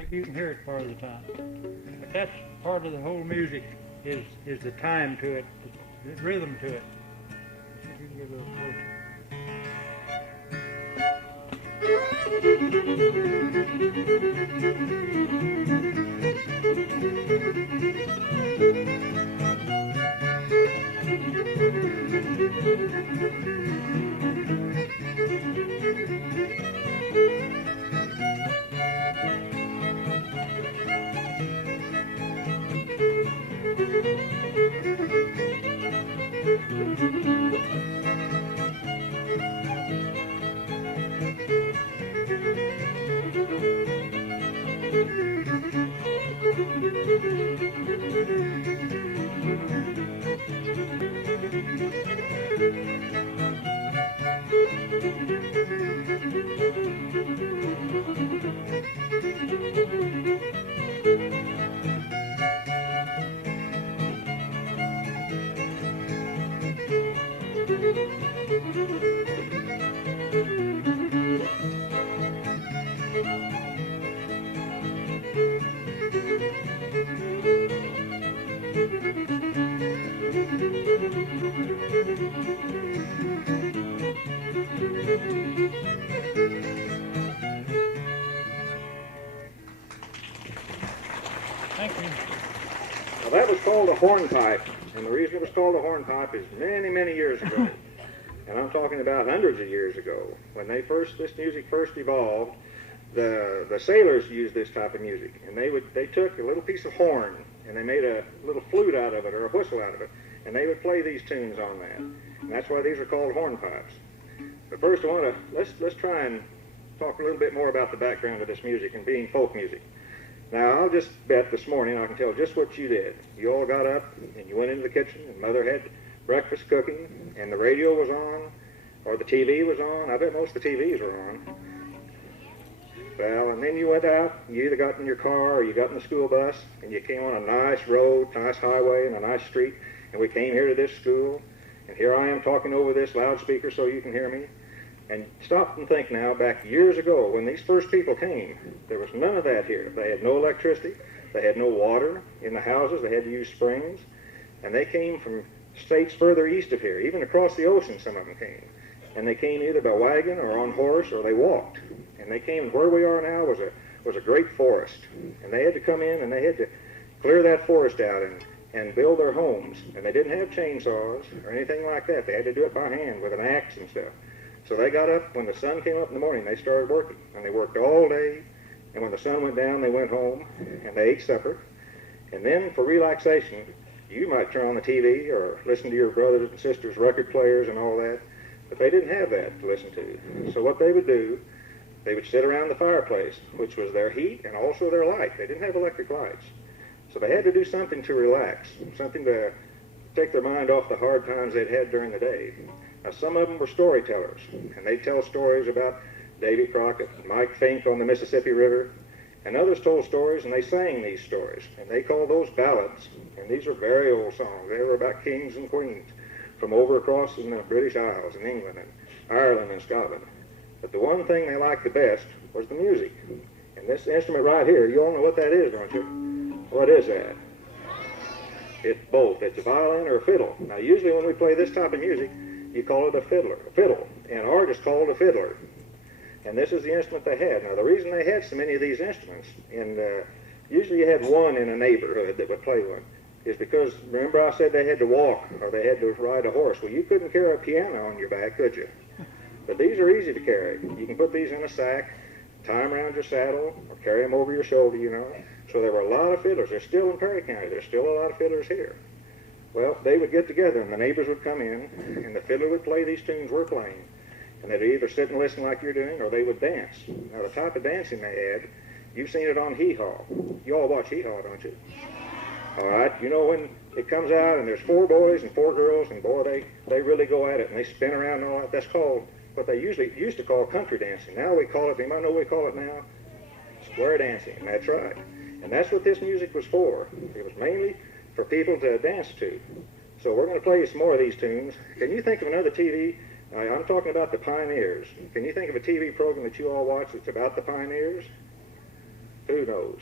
Maybe you can hear it part of the time. But that's part of the whole music is the time to it, the rhythm to it. If you can get a little closer. Thank you. Now that was called a hornpipe, and the reason it was called a hornpipe is many, many years ago, and I'm talking about hundreds of years ago, when this music first evolved. The sailors used this type of music, and they took a little piece of horn and they made a little flute out of it or a whistle out of it, and they would play these tunes on that, and that's why these are called hornpipes. But first, let's try and talk a little bit more about the background of this music and being folk music. Now, I'll just bet this morning I can tell just what you did. You all got up and you went into the kitchen, and Mother had breakfast cooking, and the radio was on, or the TV was on. I bet most of the TVs were on. Well, and then you went out, you either got in your car or you got in the school bus, and you came on a nice road, nice highway, and a nice street, and we came here to this school, and here I am talking over this loudspeaker so you can hear me. And stop and think now, back years ago, when these first people came, there was none of that here. They had no electricity, they had no water in the houses, they had to use springs, and they came from states further east of here, even across the ocean some of them came. And they came either by wagon or on horse, or they walked. And they came, where we are now was a great forest. And they had to come in and they had to clear that forest out and build their homes. And they didn't have chainsaws or anything like that. They had to do it by hand with an axe and stuff. So they got up, when the sun came up in the morning, they started working. And they worked all day. And when the sun went down, they went home and they ate supper. And then for relaxation, you might turn on the TV or listen to your brothers and sisters' record players and all that. But they didn't have that to listen to. So what they would do, they would sit around the fireplace, which was their heat and also their light. They didn't have electric lights. So they had to do something to relax, something to take their mind off the hard times they'd had during the day. Now, some of them were storytellers, and they'd tell stories about Davy Crockett and Mike Fink on the Mississippi River, and others told stories, and they sang these stories, and they called those ballads, and these are very old songs. They were about kings and queens from over across in the British Isles and England and Ireland and Scotland. But the one thing they liked the best was the music. And this instrument right here, you all know what that is, don't you? What is that? It's both. It's a violin or a fiddle. Now, usually when we play this type of music, you call it a fiddle, and ours is called a fiddler. And this is the instrument they had. Now, the reason they had so many of these instruments, and usually you had one in a neighborhood that would play one, is because, remember I said they had to walk or they had to ride a horse. Well, you couldn't carry a piano on your back, could you? But these are easy to carry. You can put these in a sack, tie them around your saddle, or carry them over your shoulder, you know. So there were a lot of fiddlers. They're still in Perry County. There's still a lot of fiddlers here. Well, they would get together, and the neighbors would come in, and the fiddler would play these tunes we're playing. And they'd either sit and listen like you're doing, or they would dance. Now, the type of dancing they had, you've seen it on Hee Haw. You all watch Hee Haw, don't you? All right, you know when it comes out and there's 4 boys and 4 girls, and boy, they really go at it, and they spin around and all that. That's called what they usually used to call country dancing. Now we call it, you might know what we call it now? Square dancing. That's right. And that's what this music was for. It was mainly for people to dance to. So we're going to play you some more of these tunes. Can you think of another TV? I'm talking about the Pioneers. Can you think of a TV program that you all watch that's about the Pioneers? Who knows?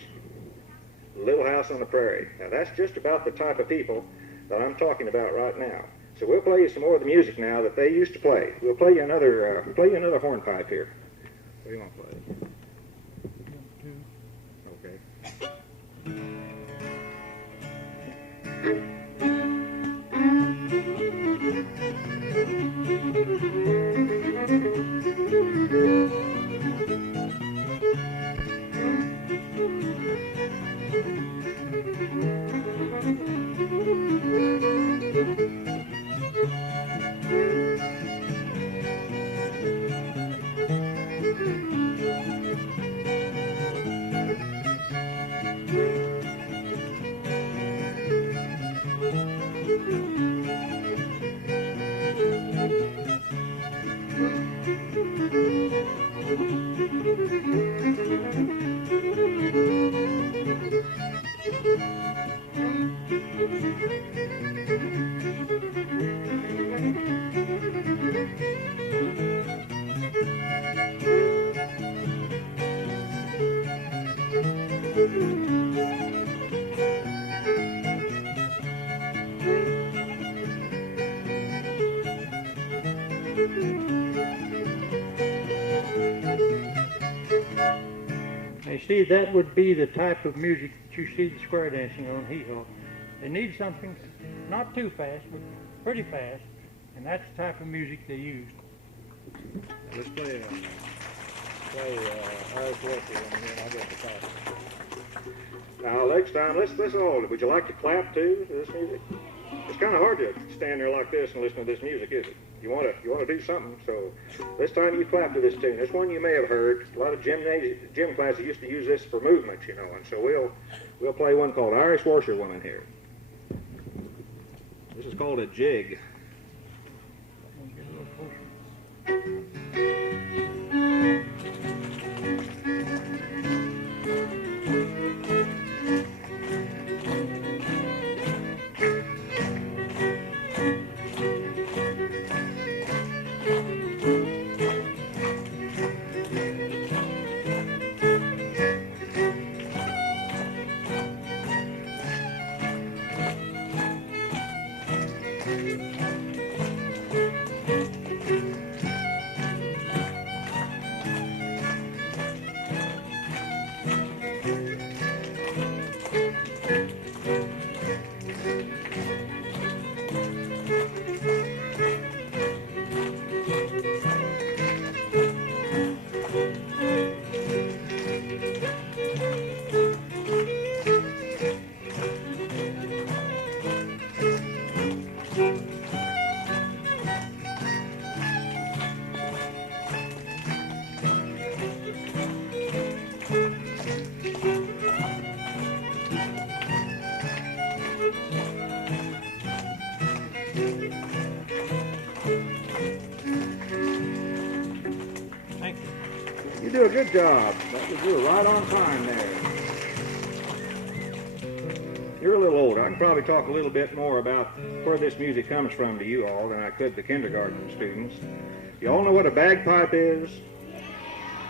Little House on the Prairie. Now that's just about the type of people that I'm talking about right now. So we'll play you some more of the music now that they used to play. We'll play you another hornpipe here. What do you want to play? See, that would be the type of music that you see the square dancing on hee-haw. They need something not too fast, but pretty fast, and that's the type of music they use. Let's play Irish Western, and then I'll get the title. Now, next time, let's all, would you like to clap too to this music? It's kind of hard to stand there like this and listen to this music, is it? You want to do something, so this time you clap to this tune. This one you may have heard. A lot of gym classes used to use this for movement, you know, and so we'll play one called Irish Washerwoman here. This is called a jig. You do a good job. You were right on time there. You're a little older. I can probably talk a little bit more about where this music comes from to you all than I could the kindergarten students. You all know what a bagpipe is?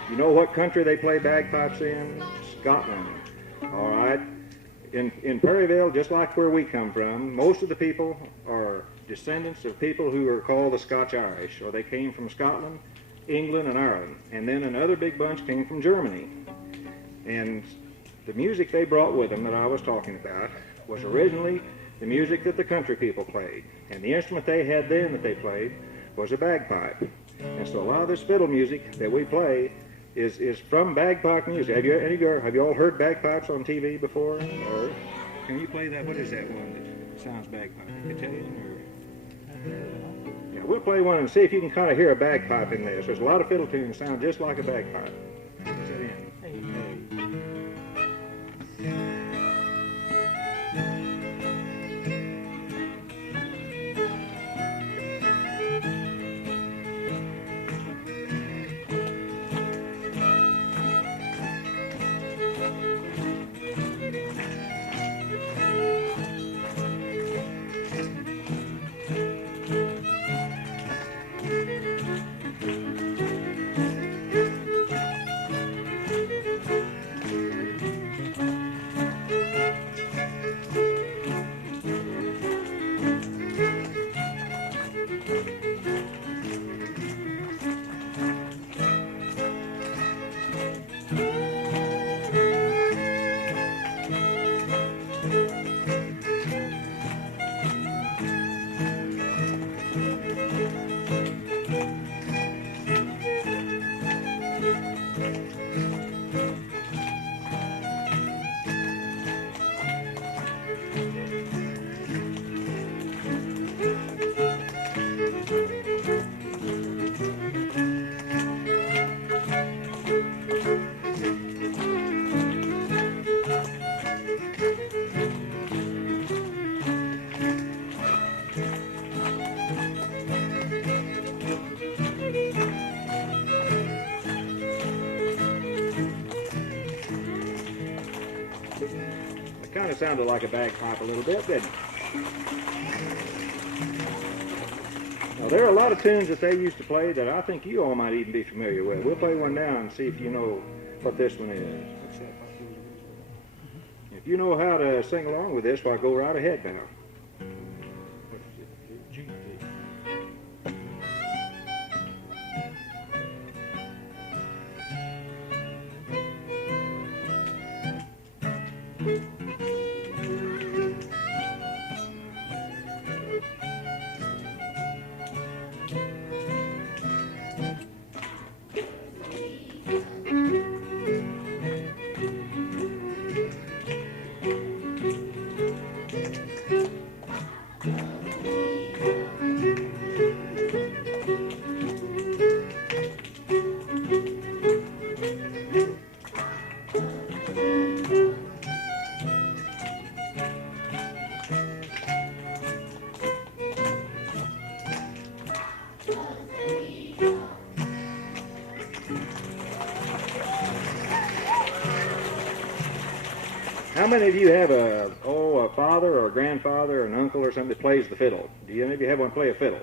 You know what country they play bagpipes in? Scotland. All right. In Perryville, just like where we come from, most of the people are descendants of people who are called the Scotch-Irish, or they came from Scotland, England, and Ireland. And then another big bunch came from Germany. And the music they brought with them that I was talking about was originally the music that the country people played. And the instrument they had then that they played was a bagpipe. And so a lot of this fiddle music that we play is from bagpipe music. Have you all heard bagpipes on TV before? Or can you play that? What is that one that sounds bagpipe? Italian or? Yeah, we'll play one and see if you can kind of hear a bagpipe in this. There's a lot of fiddle tunes that sound just like a bagpipe. What's that in? Kind of sounded like a bagpipe a little bit, didn't it? Now, there are a lot of tunes that they used to play that I think you all might even be familiar with. We'll play one now and see if you know what this one is. If you know how to sing along with this, well, go right ahead now. How many of you have a father or a grandfather or an uncle or something that plays the fiddle? Do you maybe have one play a fiddle?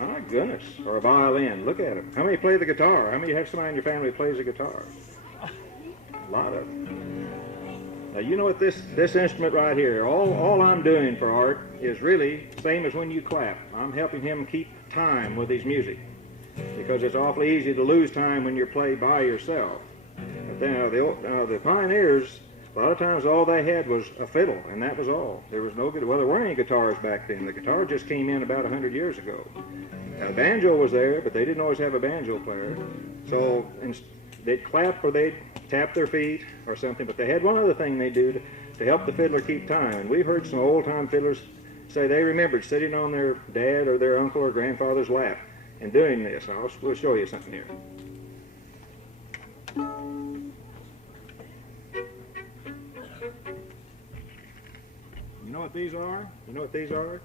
My goodness. Or a violin. Look at them. How many play the guitar? How many have somebody in your family that plays the guitar? A lot of them. Now you know what this instrument right here, all I'm doing for Art is really same as when you clap. I'm helping him keep time with his music, because it's awfully easy to lose time when you play by yourself. But then the pioneers, a lot of times all they had was a fiddle, and that was all. There was no good. Well, there weren't any guitars back then. The guitar just came in about 100 years ago. Now, the banjo was there, but they didn't always have a banjo player. So they'd clap or they'd tap their feet or something, but they had one other thing they do to help the fiddler keep time. And we've heard some old-time fiddlers say they remembered sitting on their dad or their uncle or grandfather's lap and doing this. We'll show you something here. You know what these are? You know what these are?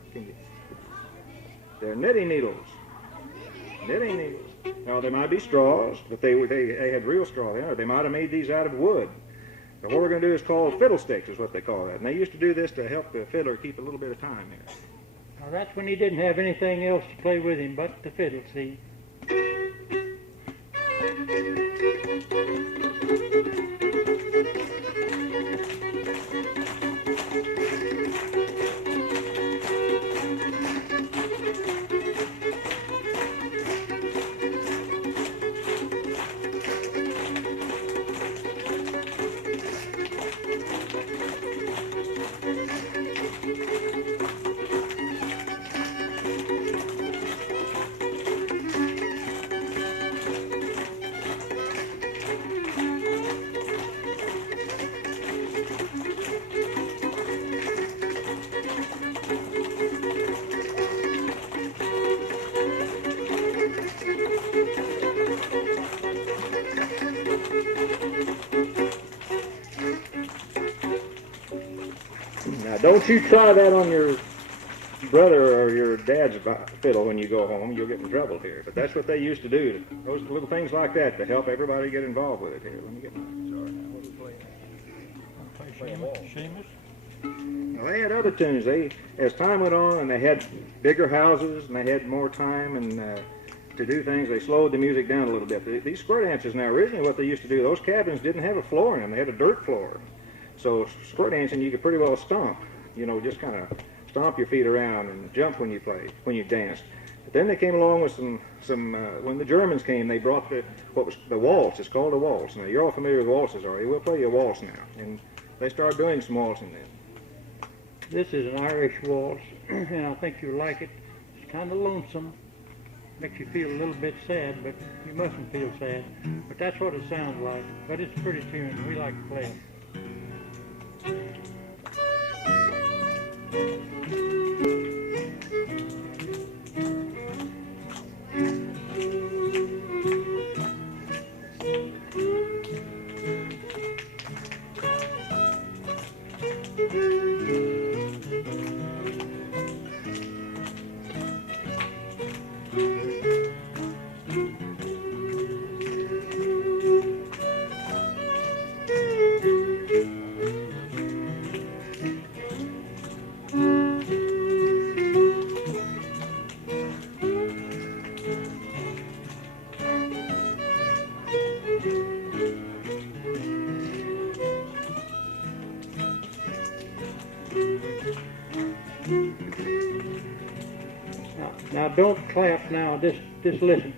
They're knitting needles. Knitting needles. Now, they might be straws, but they had real straw there. They might have made these out of wood. But what we're going to do is called fiddlesticks, is what they call that. And they used to do this to help the fiddler keep a little bit of time here. Now, that's when he didn't have anything else to play with him but the fiddle, see? Now, don't you try that on your brother or your dad's fiddle when you go home. You'll get in trouble here. But that's what they used to do. Those little things like that to help everybody get involved with it here. Let me get my guitar now. What are we playing? Seamus? Well, they had other tunes. As time went on and they had bigger houses and they had more time and to do things, they slowed the music down a little bit. These square dances now, originally what they used to do, those cabins didn't have a floor in them. They had a dirt floor. So square dancing, you could pretty well stomp, just kind of stomp your feet around and jump when you danced. But then they came along with some when the Germans came, they brought what was the waltz. It's called a waltz. Now, you're all familiar with waltzes, are you? We'll play you a waltz now. And they started doing some waltzing then. This is an Irish waltz, and I think you'll like it. It's kind of lonesome. Makes you feel a little bit sad, but you mustn't feel sad. But that's what it sounds like. But it's a pretty tune. We like to play it. don't clap now. Just listen.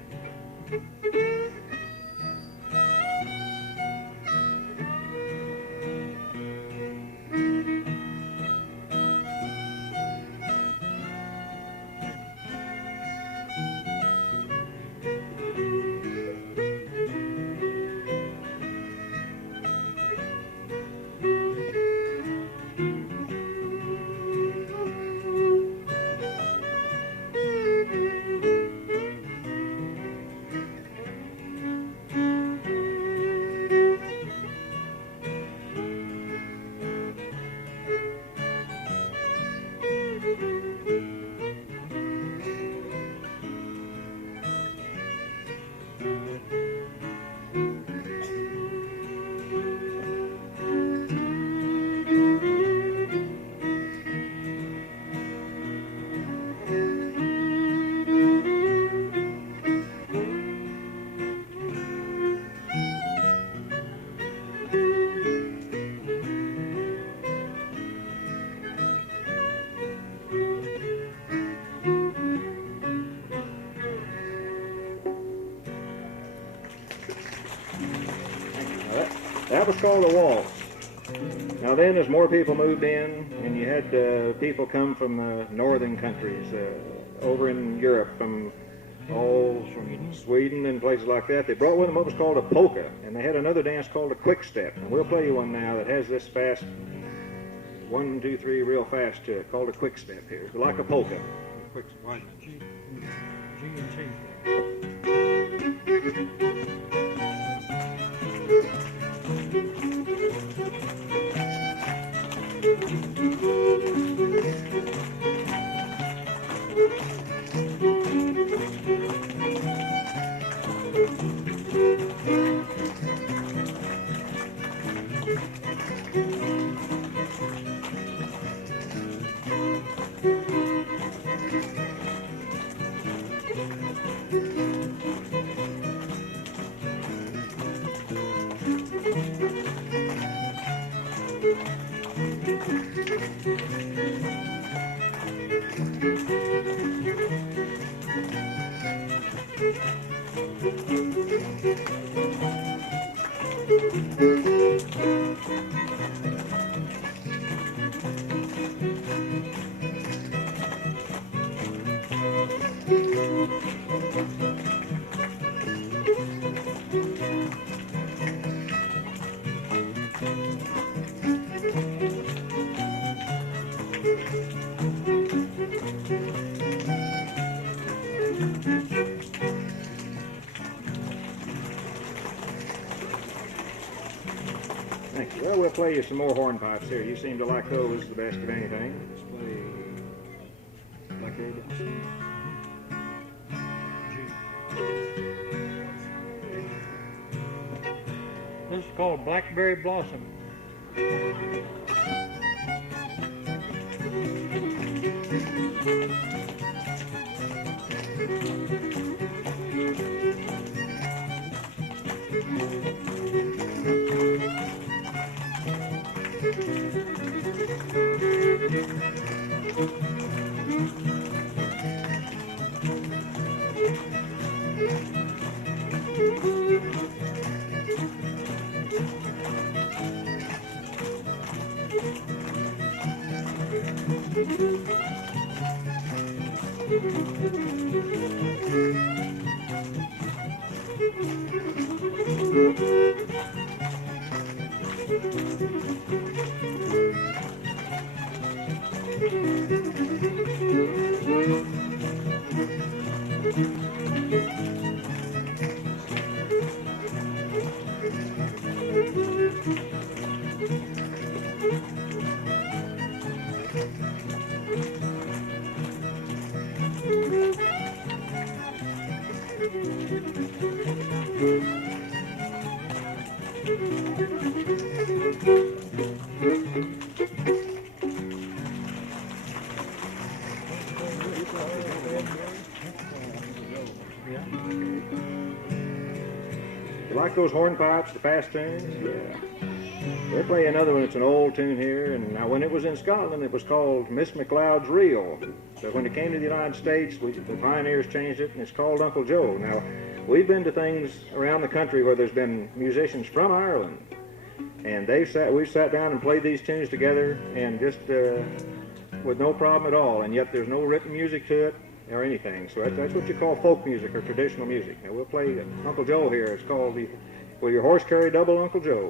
That was called a waltz. Now then, as more people moved in, and you had people come from northern countries, over in Europe, from Sweden and places like that, they brought with them what was called a polka, and they had another dance called a quick step. And we'll play you one now that has this fast, 1, 2, 3, real fast to it, called a quick step here. It's like a polka. Quick, G and C. Thank you. Well, we'll play you some more hornpipes here. You seem to like those the best of anything. Let's play Blackberry Blossom. This is called Blackberry Blossom. You like those hornpipes, the fast tunes? Yeah. We'll play another one. It's an old tune here, and now when it was in Scotland, it was called Miss McLeod's Reel. But when it came to the United States, the pioneers changed it, and it's called Uncle Joe. Now, we've been to things around the country where there's been musicians from Ireland, and we've sat down and played these tunes together, and just with no problem at all, and yet there's no written music to it or anything. So that's what you call folk music or traditional music. Now, we'll play Uncle Joe here. It's called Will Your Horse Carry Double, Uncle Joe?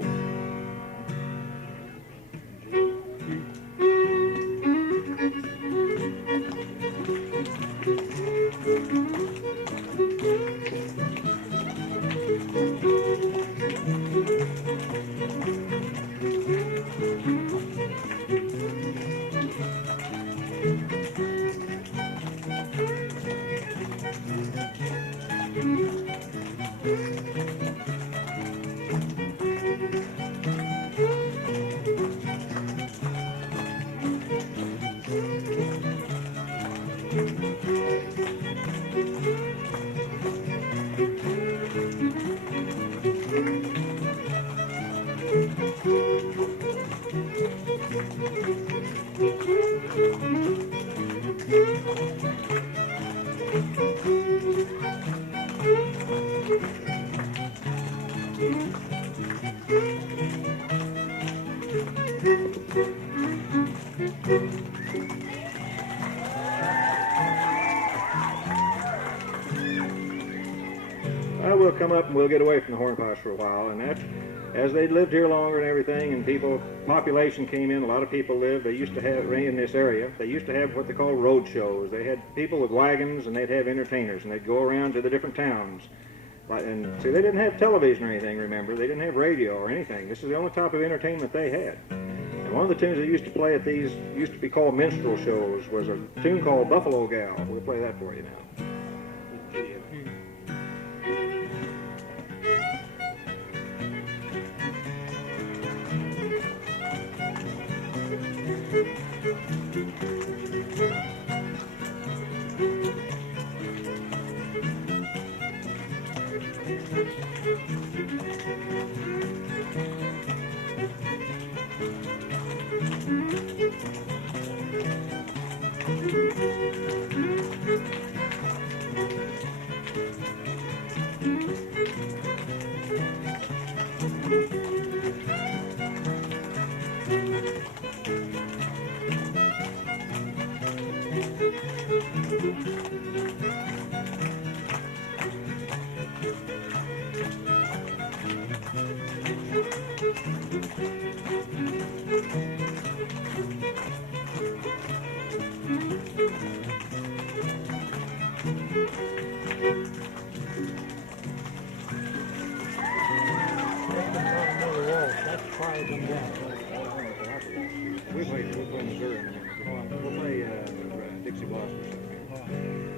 We'll come up and we'll get away from the hornpipes for a while, and that's as they lived here longer and everything, and population came in. A lot of people lived. They used to have in this area. They used to have what they call road shows. They had people with wagons, and they'd have entertainers, and they'd go around to the different towns. And see, they didn't have television or anything. Remember, they didn't have radio or anything. This is the only type of entertainment they had. And one of the tunes they used to play at these used to be called minstrel shows was a tune called Buffalo Gal. We'll play that for you now.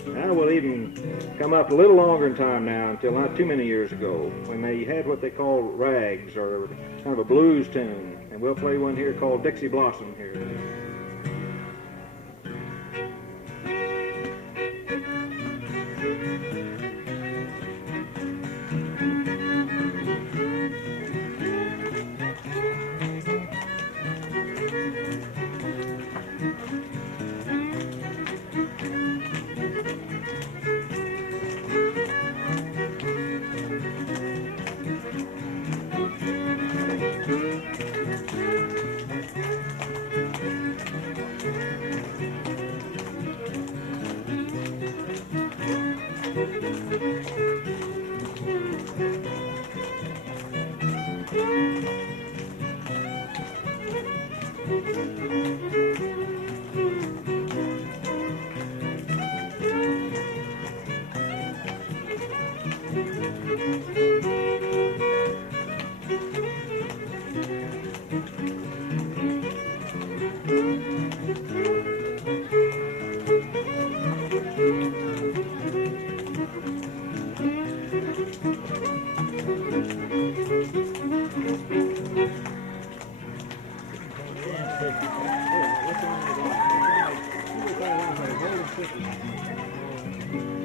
Now we'll even come up a little longer in time now, until not too many years ago, when they had what they call rags, or kind of a blues tune. And we'll play one here called Dixie Blossom here.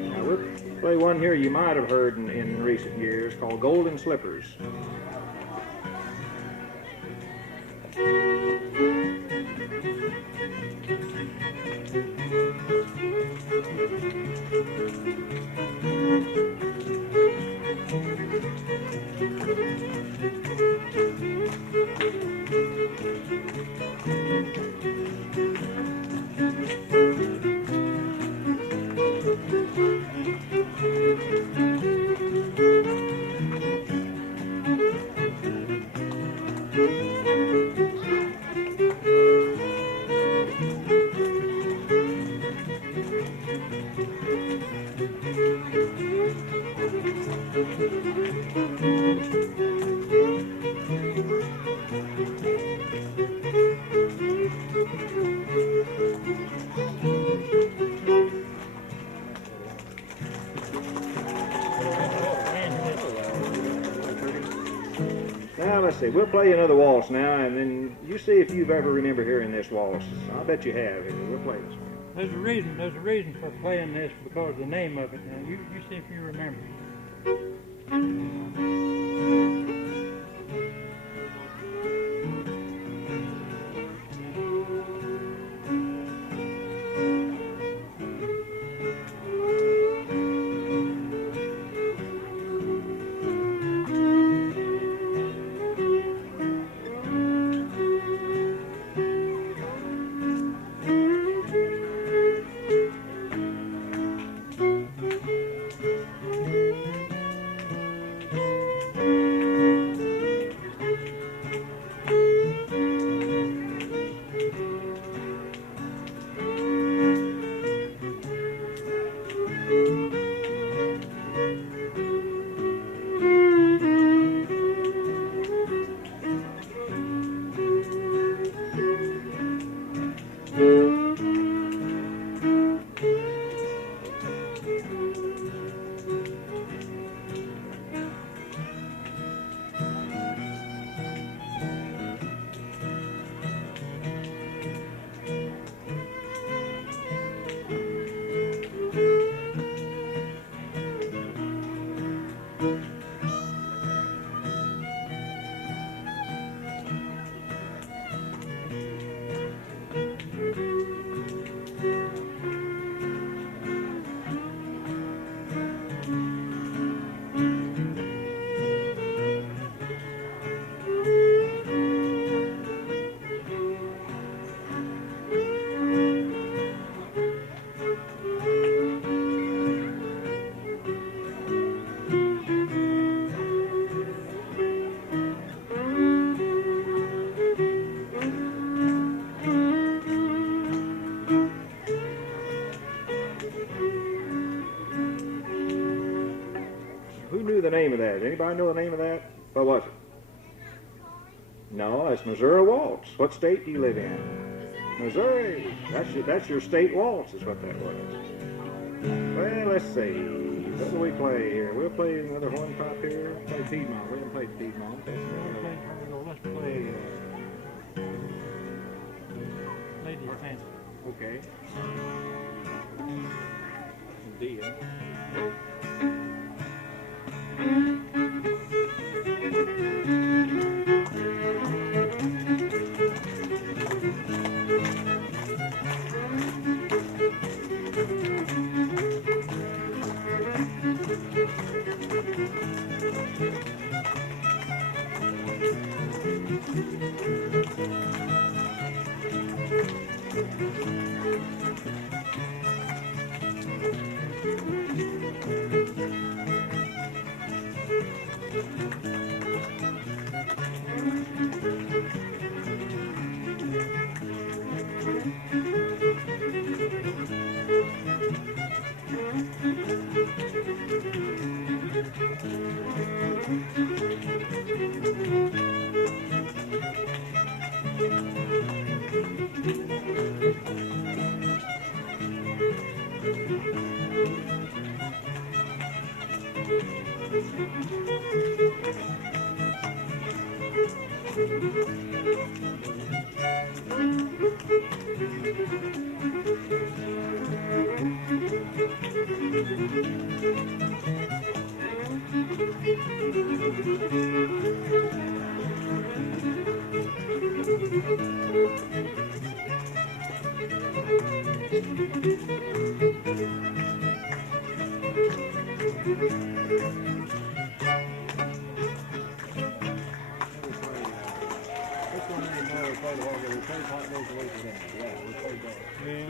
Now we'll play one here you might have heard in recent years called Golden Slippers. Now, let's see. We'll play another waltz now, and then you see if you've ever remember hearing this waltz. I bet you have. We'll play this one. There's a reason for playing this because of the name of it. Now, you see if you remember. The name of that? Anybody know the name of that? What was it? No, it's Missouri Waltz. What state do you live in? Missouri. That's your state waltz is what that was. Well, let's see. What do we play here? We'll play another hornpipe here. Play Piedmont. We haven't played Piedmont. Let's play Lady Fancy. Okay. Deal. played a while ago. We played Hot Goes Away for Them. Yeah, we played that. Yeah.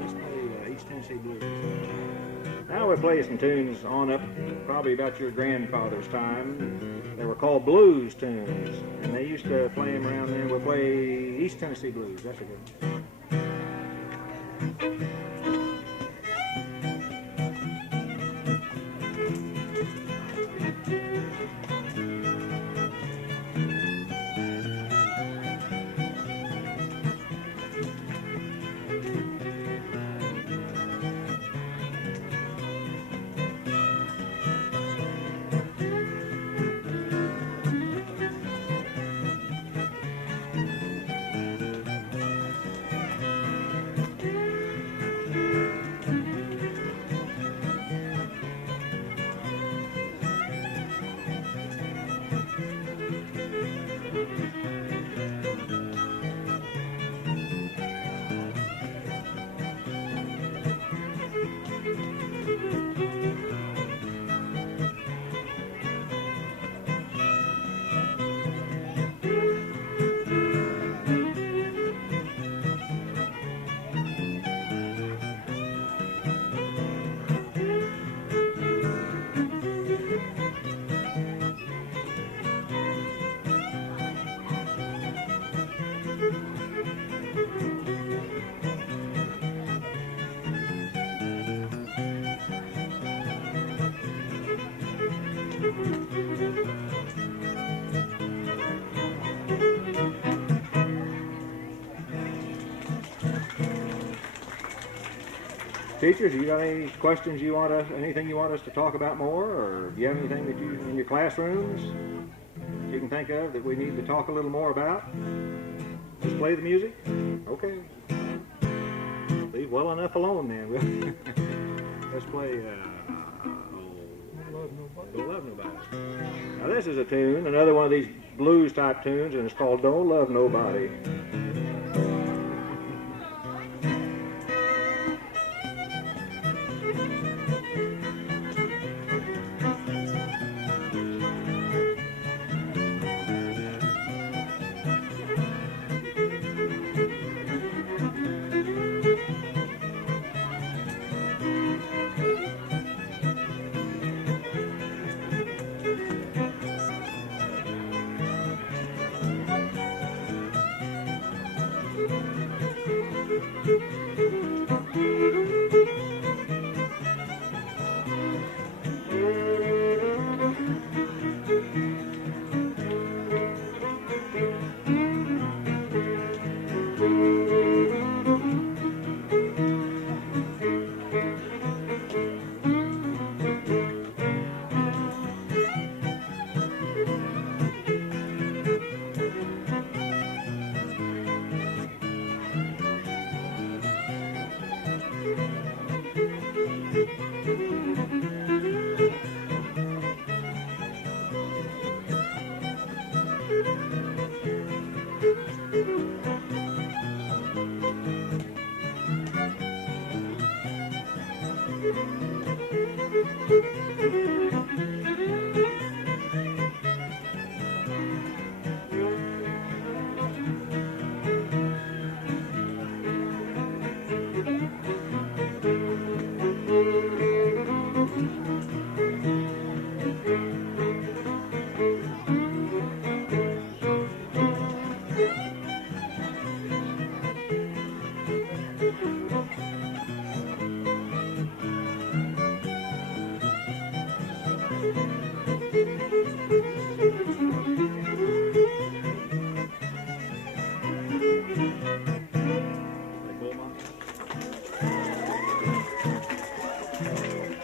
Let's play East Tennessee Blues. Now we play some tunes on up, probably about your grandfather's time. They were called blues tunes, and they used to play them around then. We'll play East Tennessee Blues. That's a good one. Teachers, you got any questions you want us, anything you want us to talk about more, or do you have anything that you, in your classrooms, you can think of that we need to talk a little more about? Just play the music? Okay. Leave well enough alone then. Let's play, Don't Love Nobody. Now this is a tune, another one of these blues type tunes, and it's called Don't Love Nobody.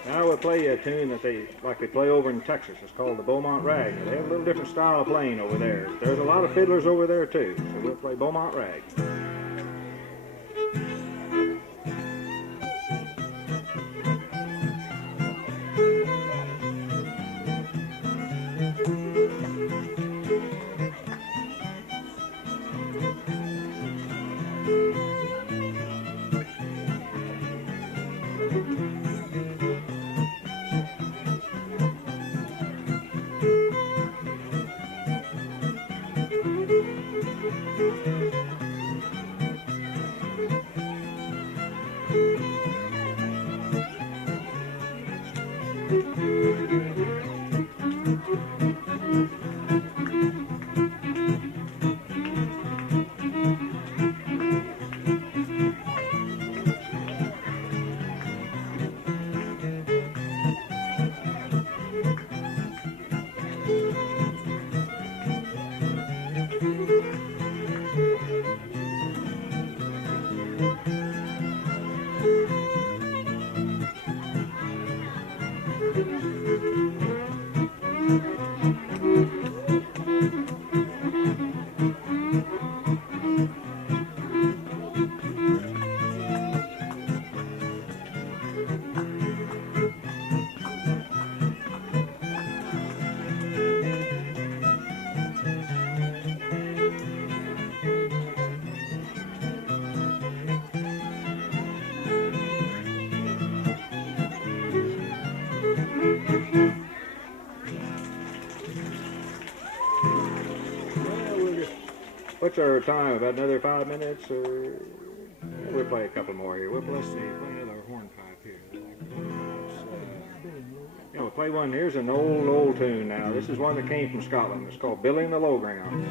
Now we'll play a tune that they play over in Texas. It's called the Beaumont Rag. They have a little different style of playing over there. There's a lot of fiddlers over there too, so we'll play Beaumont Rag. What's our time? About another 5 minutes, or we'll play a couple more here. Let's see, play another hornpipe here. Yeah, we'll play one. Here's an old tune now. This is one that came from Scotland. It's called Billing the Low Ground.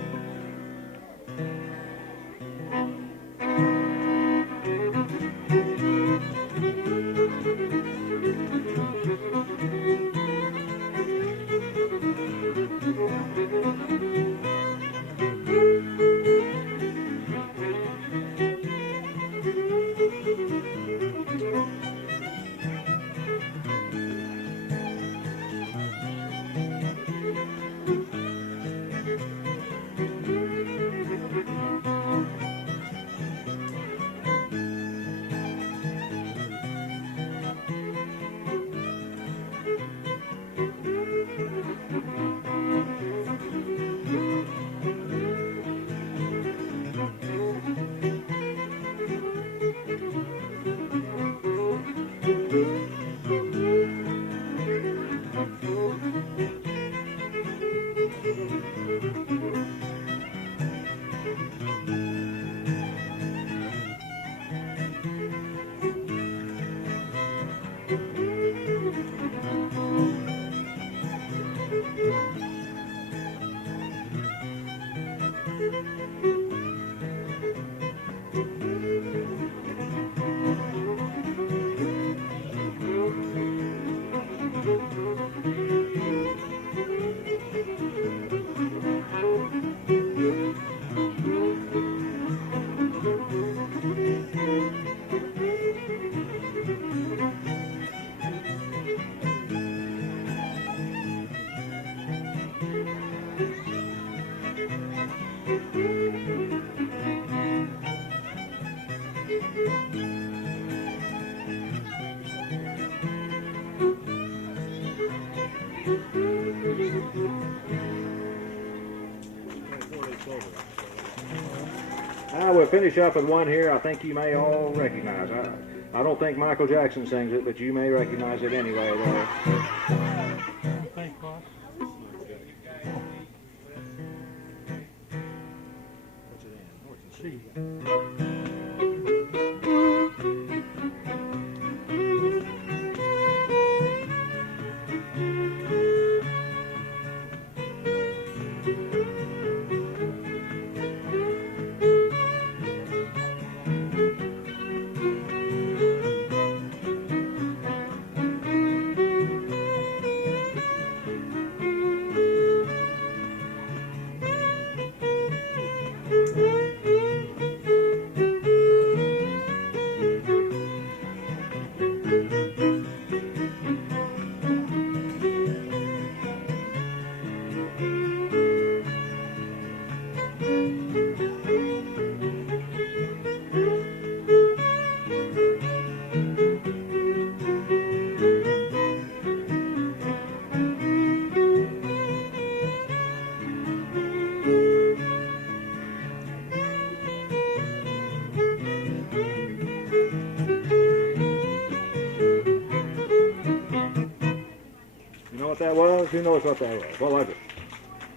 Now we'll finish up with one here I think you may all recognize. I don't think Michael Jackson sings it, but you may recognize it anyway. Thank God. See. What that was? Who knows what that was? What was it?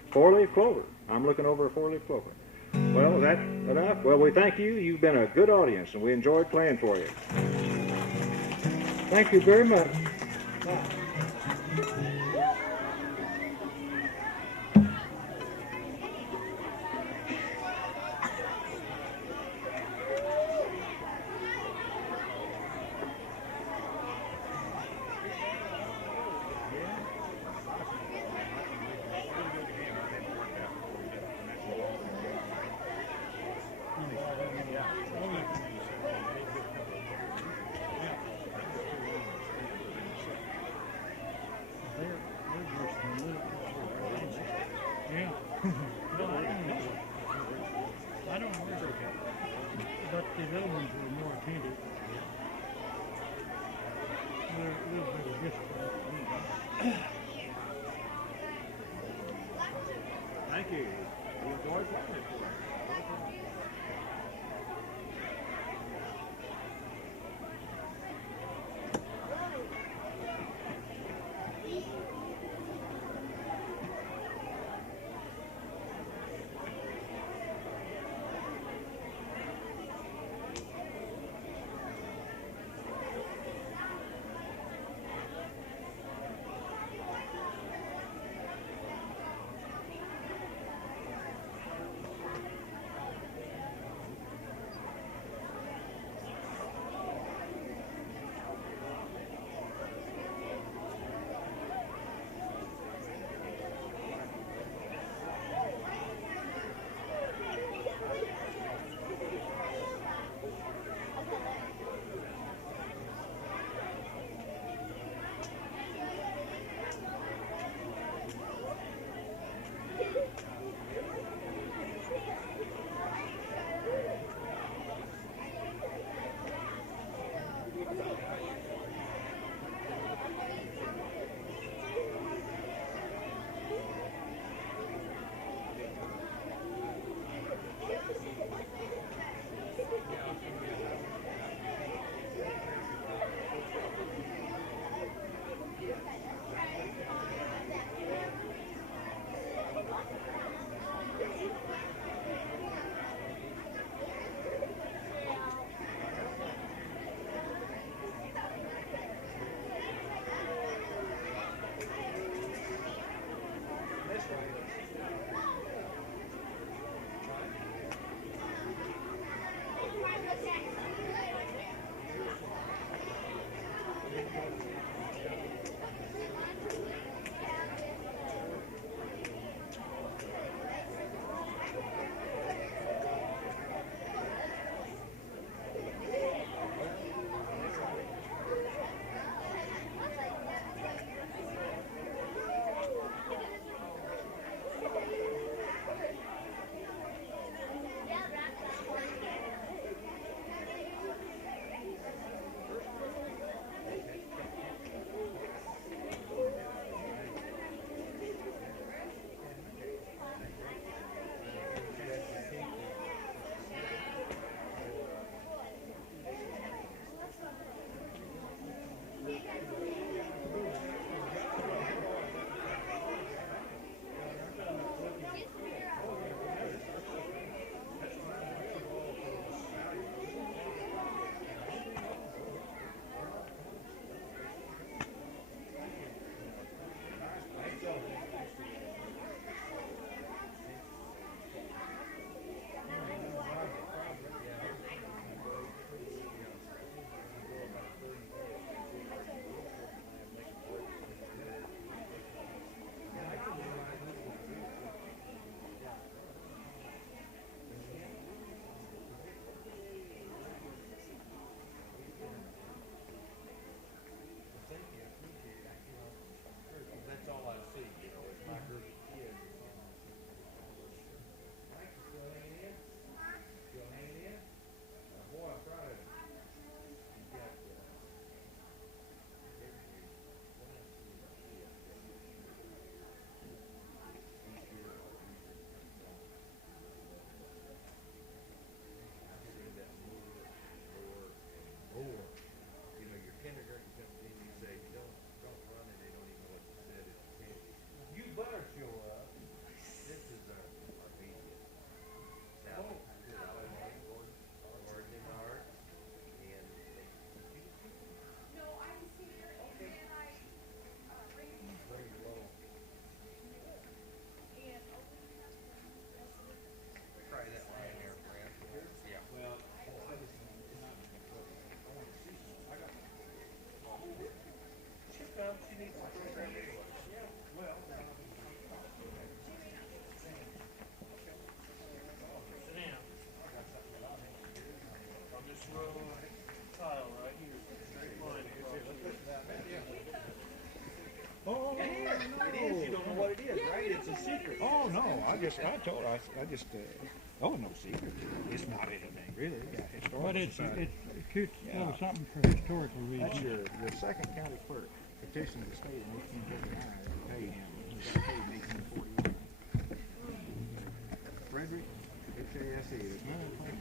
Four-leaf clover. I'm looking over a four-leaf clover. Well, is that enough? Well, we thank you. You've been a good audience, and we enjoyed playing for you. Thank you very much. I don't know, but the other ones were more attentive. They're a little bit of different. Thank you. We enjoyed playing for you. It's a secret. Oh no, I just no secret. It's not anything really. Yeah, historical But it's society. it's cute little something for historical reasons. That's your second county clerk petitioned the state in 1859 to pay him. He got paid in 1841. Frederick, H-A-S-E. There's none of them.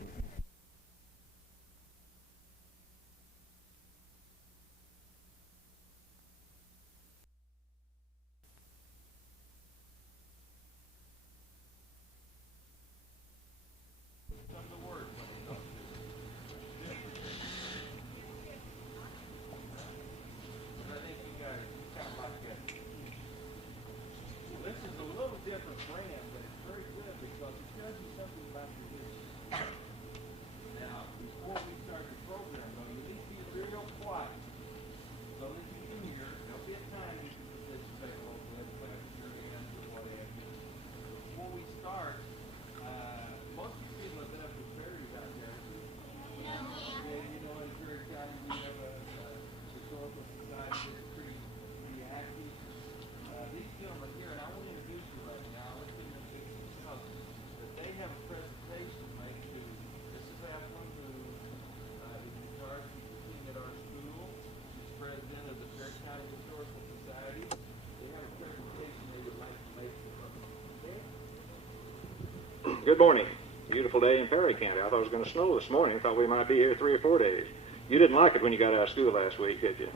Good morning. Beautiful day in Perry County. I thought it was going to snow this morning. Thought we might be here 3 or 4 days. You didn't like it when you got out of school last week, did you?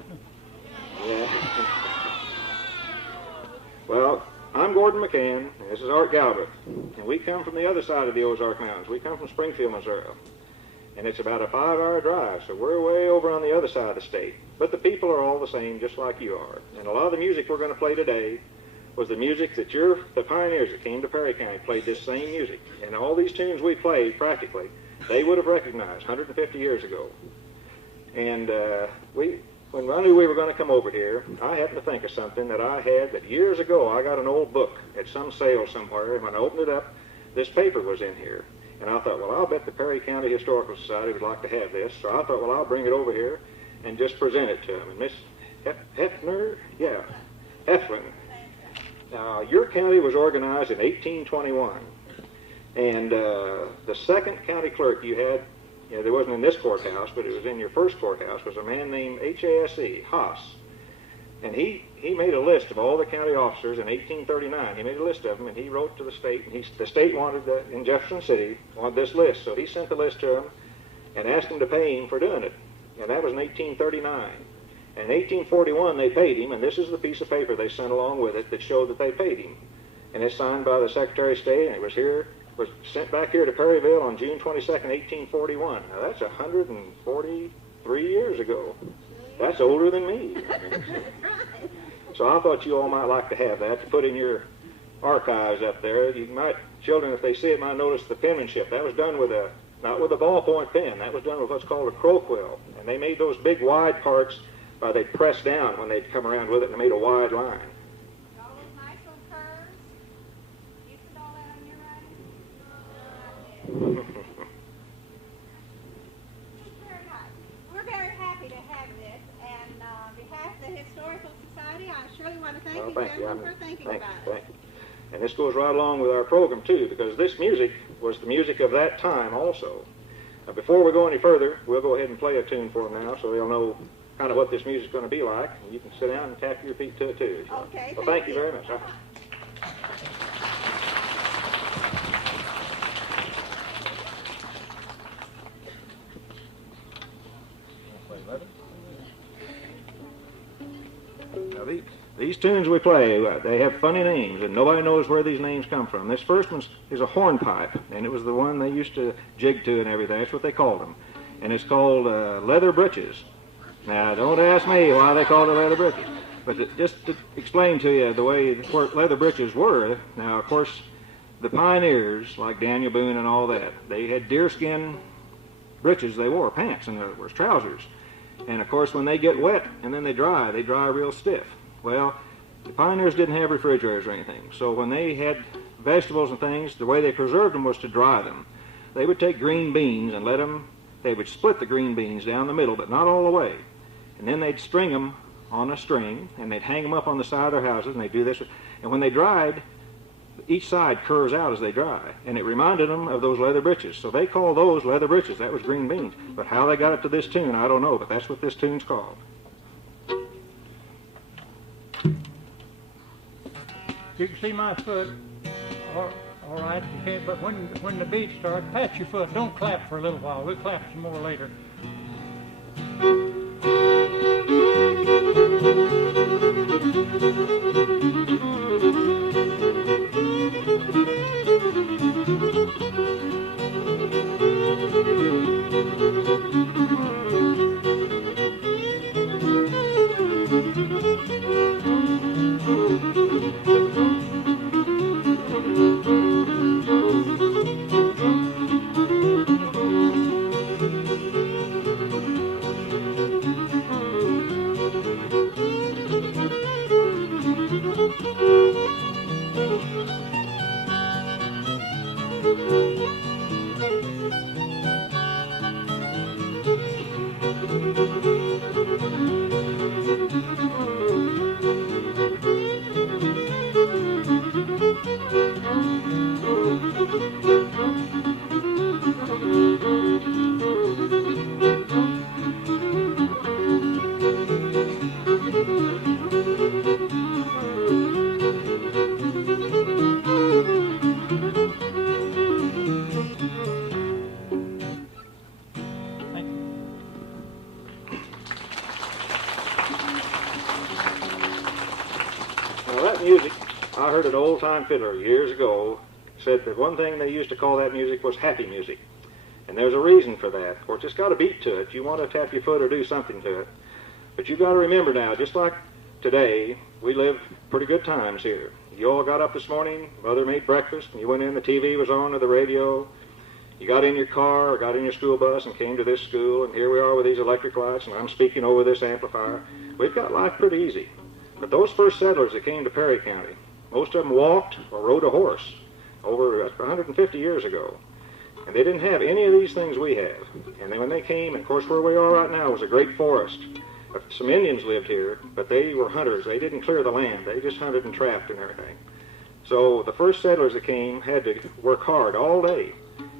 Yeah. Well, I'm Gordon McCann. And this is Art Galbraith. And we come from the other side of the Ozark Mountains. We come from Springfield, Missouri. And it's about a 5-hour drive, so we're way over on the other side of the state. But the people are all the same, just like you are. And a lot of the music we're going to play today was the music that the pioneers that came to Perry County played this same music. And all these tunes we played, practically, they would have recognized 150 years ago. And when I knew we were going to come over here, I happened to think of something that years ago I got an old book at some sale somewhere, and when I opened it up, this paper was in here. And I thought, well, I'll bet the Perry County Historical Society would like to have this. So I thought, well, I'll bring it over here and just present it to them. And Miss Heflin. Now, your county was organized in 1821, and the second county clerk you had, there wasn't in this courthouse, but it was in your first courthouse, was a man named H-A-S-E, Haas. And he made a list of all the county officers in 1839. He made a list of them, and he wrote to the state, and the state wanted, in Jefferson City, wanted this list. So he sent the list to him and asked him to pay him for doing it. And that was in 1839. In 1841, they paid him, and this is the piece of paper they sent along with it that showed that they paid him. And it's signed by the Secretary of State, and it was sent back here to Perryville on June 22nd, 1841. Now, that's 143 years ago. That's older than me. So I thought you all might like to have that to put in your archives up there. Children, if they see it, might notice the penmanship. That was done not with a ballpoint pen. That was done with what's called a crow quill. And they made those big wide parts. They'd press down when they'd come around with it, and they made a wide line. All those nice little curves. You put all that on your writing? Very nice. We're very happy to have this, and on behalf of the Historical Society, I surely want to thank you, gentlemen, for thinking about it. Thank you. And this goes right along with our program, too, because this music was the music of that time also. Now, before we go any further, we'll go ahead and play a tune for them now so they'll know kind of what this music's going to be like. And you can sit down and tap your feet to it, too. Okay, well, thank you very much. Now, these tunes we play, they have funny names, and nobody knows where these names come from. This first one is a hornpipe, and it was the one they used to jig to and everything. That's what they called them. And it's called Leather Breeches. Now, don't ask me why they called it leather breeches, but just to explain to you the way leather breeches were. Now, of course, the pioneers, like Daniel Boone and all that, they had deerskin breeches they wore, pants, in other words, trousers. And, of course, when they get wet and then they dry real stiff. Well, the pioneers didn't have refrigerators or anything, so when they had vegetables and things, the way they preserved them was to dry them. They would take green beans and they would split the green beans down the middle, but not all the way. And then they'd string them on a string, and they'd hang them up on the side of their houses, and they'd do this. And when they dried, each side curves out as they dry, and it reminded them of those leather breeches. So they called those leather breeches. That was green beans. But how they got it to this tune, I don't know, but that's what this tune's called. You can see my foot. All right, you can't, but when the beat starts, pat your foot. Don't clap for a little while. We'll clap some more later. Music, I heard an old-time fiddler years ago said that one thing they used to call that music was happy music. And there's a reason for that. Of course, it's got a beat to it. You want to tap your foot or do something to it. But you got to remember now, just like today, we live pretty good times here. You all got up this morning, Mother made breakfast, and you went in, the TV was on or the radio. You got in your car or got in your school bus and came to this school, and here we are with these electric lights, and I'm speaking over this amplifier. We've got life pretty easy. But those first settlers that came to Perry County, most of them walked or rode a horse over 150 years ago. And they didn't have any of these things we have. And then when they came, and of course where we are right now was a great forest. Some Indians lived here, but they were hunters. They didn't clear the land. They just hunted and trapped and everything. So the first settlers that came had to work hard all day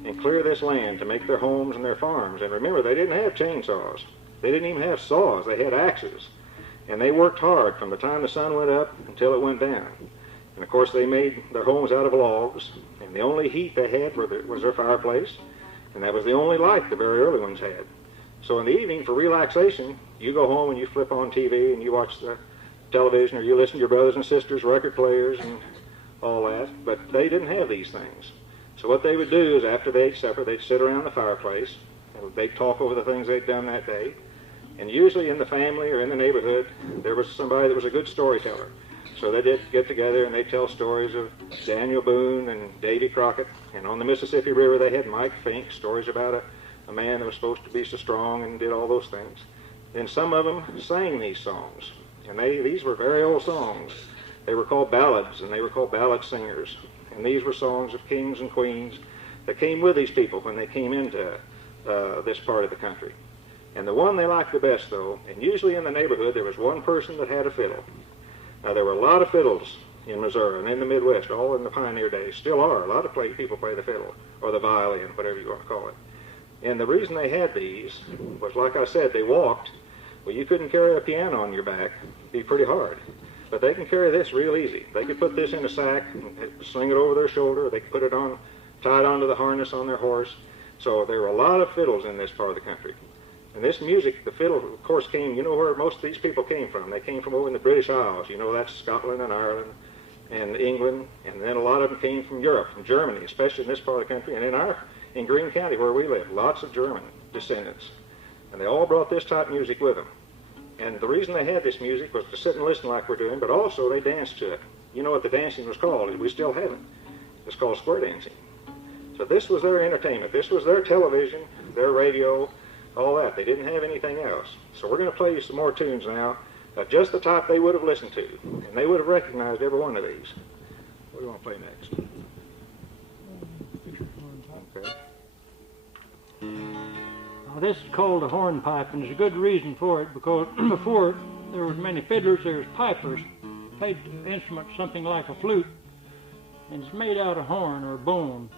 and clear this land to make their homes and their farms. And remember, they didn't have chainsaws. They didn't even have saws. They had axes. And they worked hard from the time the sun went up until it went down. And of course they made their homes out of logs, and the only heat they had was their fireplace, and that was the only light the very early ones had. So in the evening, for relaxation, you go home and you flip on TV and you watch the television, or you listen to your brothers and sisters' record players and all that, but they didn't have these things. So what they would do is after they ate supper, they'd sit around the fireplace, and they'd talk over the things they'd done that day. And usually in the family or in the neighborhood, there was somebody that was a good storyteller. So they did get together and they'd tell stories of Daniel Boone and Davy Crockett. And on the Mississippi River, they had Mike Fink, stories about a man that was supposed to be so strong and did all those things. And some of them sang these songs. And these were very old songs. They were called ballads, and they were called ballad singers. And these were songs of kings and queens that came with these people when they came into this part of the country. And the one they liked the best, though, and usually in the neighborhood there was one person that had a fiddle. Now, there were a lot of fiddles in Missouri and in the Midwest, all in the pioneer days. Still are. A lot of people play the fiddle, or the violin, whatever you want to call it. And the reason they had these was, like I said, they walked. Well, you couldn't carry a piano on your back. It'd be pretty hard. But they can carry this real easy. They could put this in a sack and sling it over their shoulder. They could put it on, tied onto the harness on their horse. So there were a lot of fiddles in this part of the country. And this music, the fiddle, of course, came, you know where most of these people came from. They came from over in the British Isles. You know, that's Scotland and Ireland and England. And then a lot of them came from Europe, from Germany, especially in this part of the country. And in Greene County, where we live, lots of German descendants. And they all brought this type of music with them. And the reason they had this music was to sit and listen like we're doing, but also they danced to it. You know what the dancing was called? We still have it. It's called square dancing. So this was their entertainment. This was their television, their radio, all that. They didn't have anything else. So we're going to play you some more tunes now, just the type they would have listened to. And they would have recognized every one of these. What do you want to play next? Okay. Now, this is called a hornpipe, and there's a good reason for it, because before there was many fiddlers, there was pipers, played the instrument something like a flute. and it's made out of horn or bone,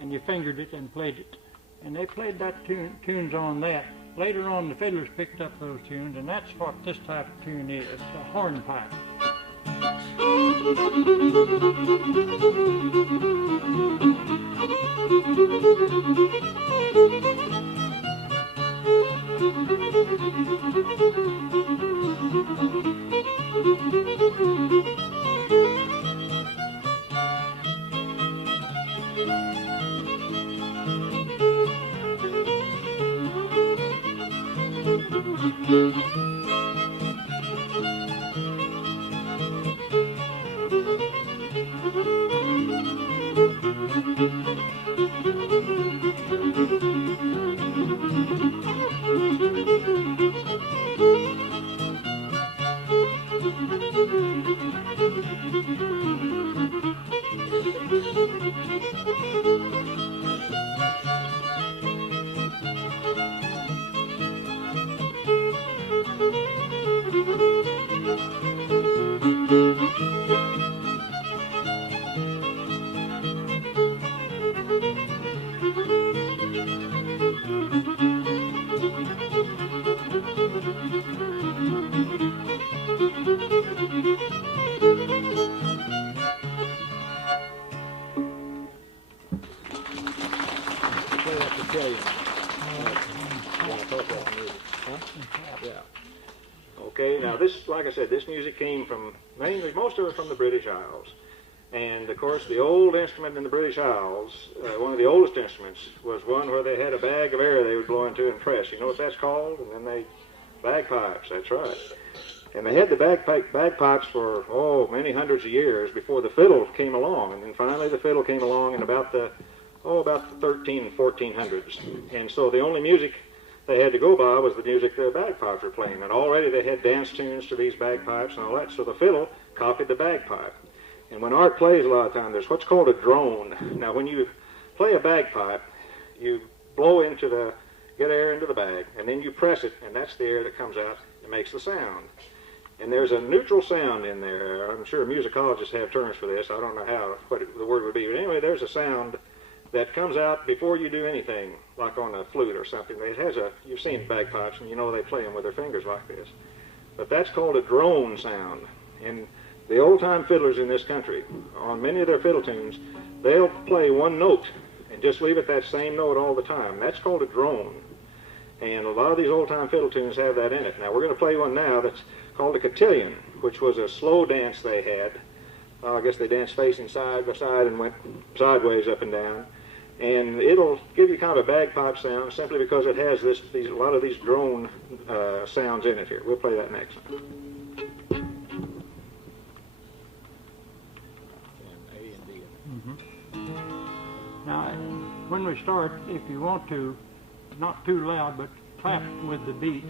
and you fingered it and played it. And they played that tunes on that. Later on, the fiddlers picked up those tunes, and that's what this type of tune is. It's a hornpipe. Okay, now this, like I said, this music came from, mainly, most of it from the British Isles. And of course, the old instrument in the British Isles, one of the oldest instruments, was one where they had a bag of air they would blow into and press. You know what that's called? And then bagpipes, that's right. And they had the bagpipes for, many hundreds of years before the fiddle came along. And then finally the fiddle came along in about the 13 and 1400s. And so the only music they had to go by was the music the bagpipes were playing. And already they had dance tunes to these bagpipes and all that. So the fiddle copied the bagpipe. And when Art plays a lot of times, there's what's called a drone. Now when you play a bagpipe, you blow get air into the bag, and then you press it, and that's the air that comes out and makes the sound. And there's a neutral sound in there. I'm sure musicologists have terms for this. I don't know what the word would be. But anyway, there's a sound that comes out before you do anything, like on a flute or something. It has you've seen bagpipes, and you know they play them with their fingers like this. But that's called a drone sound. And the old-time fiddlers in this country, on many of their fiddle tunes, they'll play one note and just leave it that same note all the time. That's called a drone. And a lot of these old-time fiddle tunes have that in it. Now, we're going to play one now that's called a cotillion, which was a slow dance they had. I guess they danced facing side by side and went sideways up and down. And it'll give you kind of a bagpipe sound simply because it has a lot of these drone sounds in it here. We'll play that next. Now, when we start, if you want to, not too loud, but clap with the beat.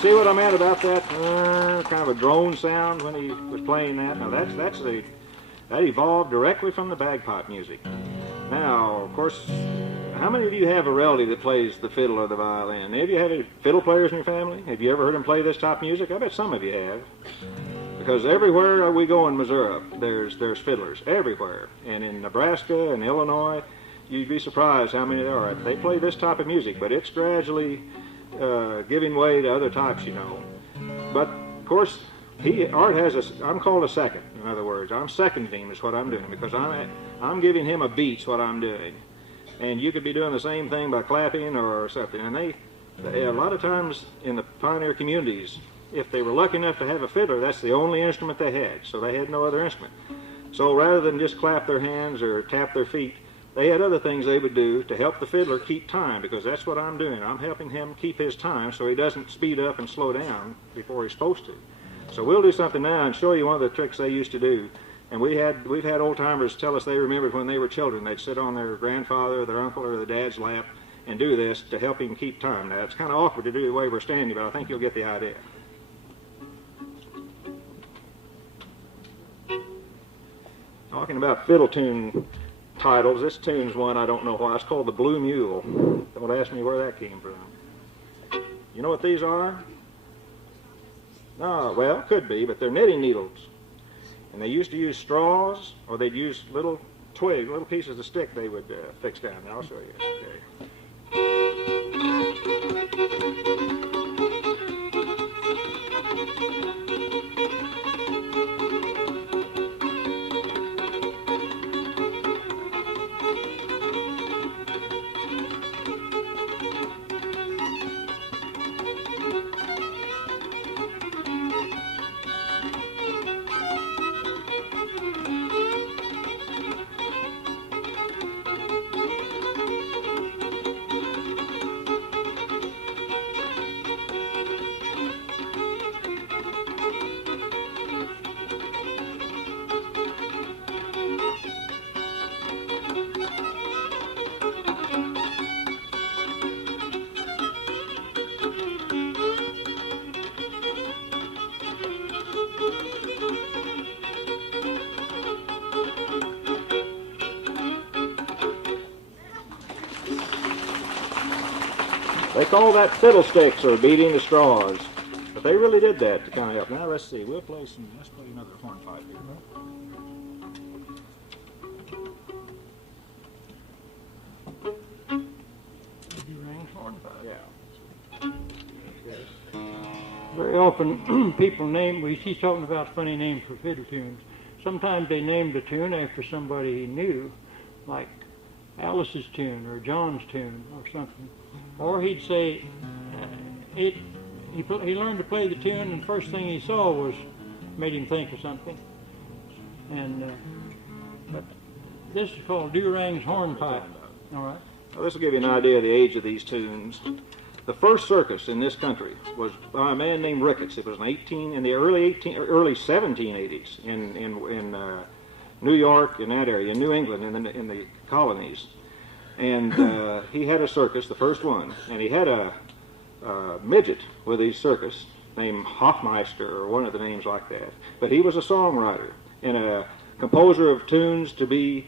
see what I meant about that kind of a drone sound when he was playing that? Now that evolved directly from the bagpipe music. Now, of course, how many of you have a relative that plays the fiddle or the violin? Have you had any fiddle players in your family? Have you ever heard them play this type of music? I bet some of you have. Because everywhere we go in Missouri, there's fiddlers everywhere. And in Nebraska and Illinois, you'd be surprised how many there are. They play this type of music, but it's gradually giving way to other types, you know. But, of course, Art has I'm called a second, in other words. I'm seconding him is what I'm doing, because I'm giving him a beat's what I'm doing. And you could be doing the same thing by clapping or something. And they a lot of times in the pioneer communities, if they were lucky enough to have a fiddler, that's the only instrument they had. So they had no other instrument. So rather than just clap their hands or tap their feet, they had other things they would do to help the fiddler keep time, because that's what I'm doing. I'm helping him keep his time so he doesn't speed up and slow down before he's supposed to. So we'll do something now and show you one of the tricks they used to do. And we've had old timers tell us they remembered when they were children. They'd sit on their grandfather, or their uncle, or their dad's lap and do this to help him keep time. Now, it's kind of awkward to do the way we're standing, but I think you'll get the idea. Talking about fiddle tune titles, this tune's one I don't know why. It's called The Blue Mule. Don't ask me where that came from. You know what these are? No, well, could be, but they're knitting needles. And they used to use straws, or they'd use little twigs, little pieces of stick they would fix down. Now, I'll show you. Okay. They call that fiddlesticks or beating the straws, but they really did that to kind of help. Now let's see, let's play another hornpipe here. Yeah. Very often people he's talking about funny names for fiddle tunes. Sometimes they named a tune after somebody he knew, like Alice's tune or John's tune or something. Or he'd say he learned to play the tune, and the first thing he saw made him think of something. And but this is called Durang's hornpipe. All right. Well, this will give you an idea of the age of these tunes. The first circus in this country was by a man named Ricketts. It was in the early 1780s in New York, in that area, in New England, in the colonies. And he had a circus, the first one, and he had a midget with his circus named Hoffmeister, or one of the names like that. But he was a songwriter and a composer of tunes to be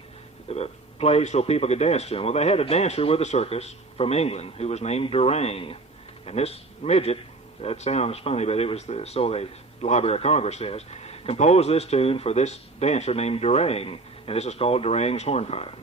played so people could dance to them. Well, they had a dancer with a circus from England who was named Durang. And this midget, that sounds funny, but it was so the Library of Congress says, composed this tune for this dancer named Durang, and this is called Durang's hornpipe.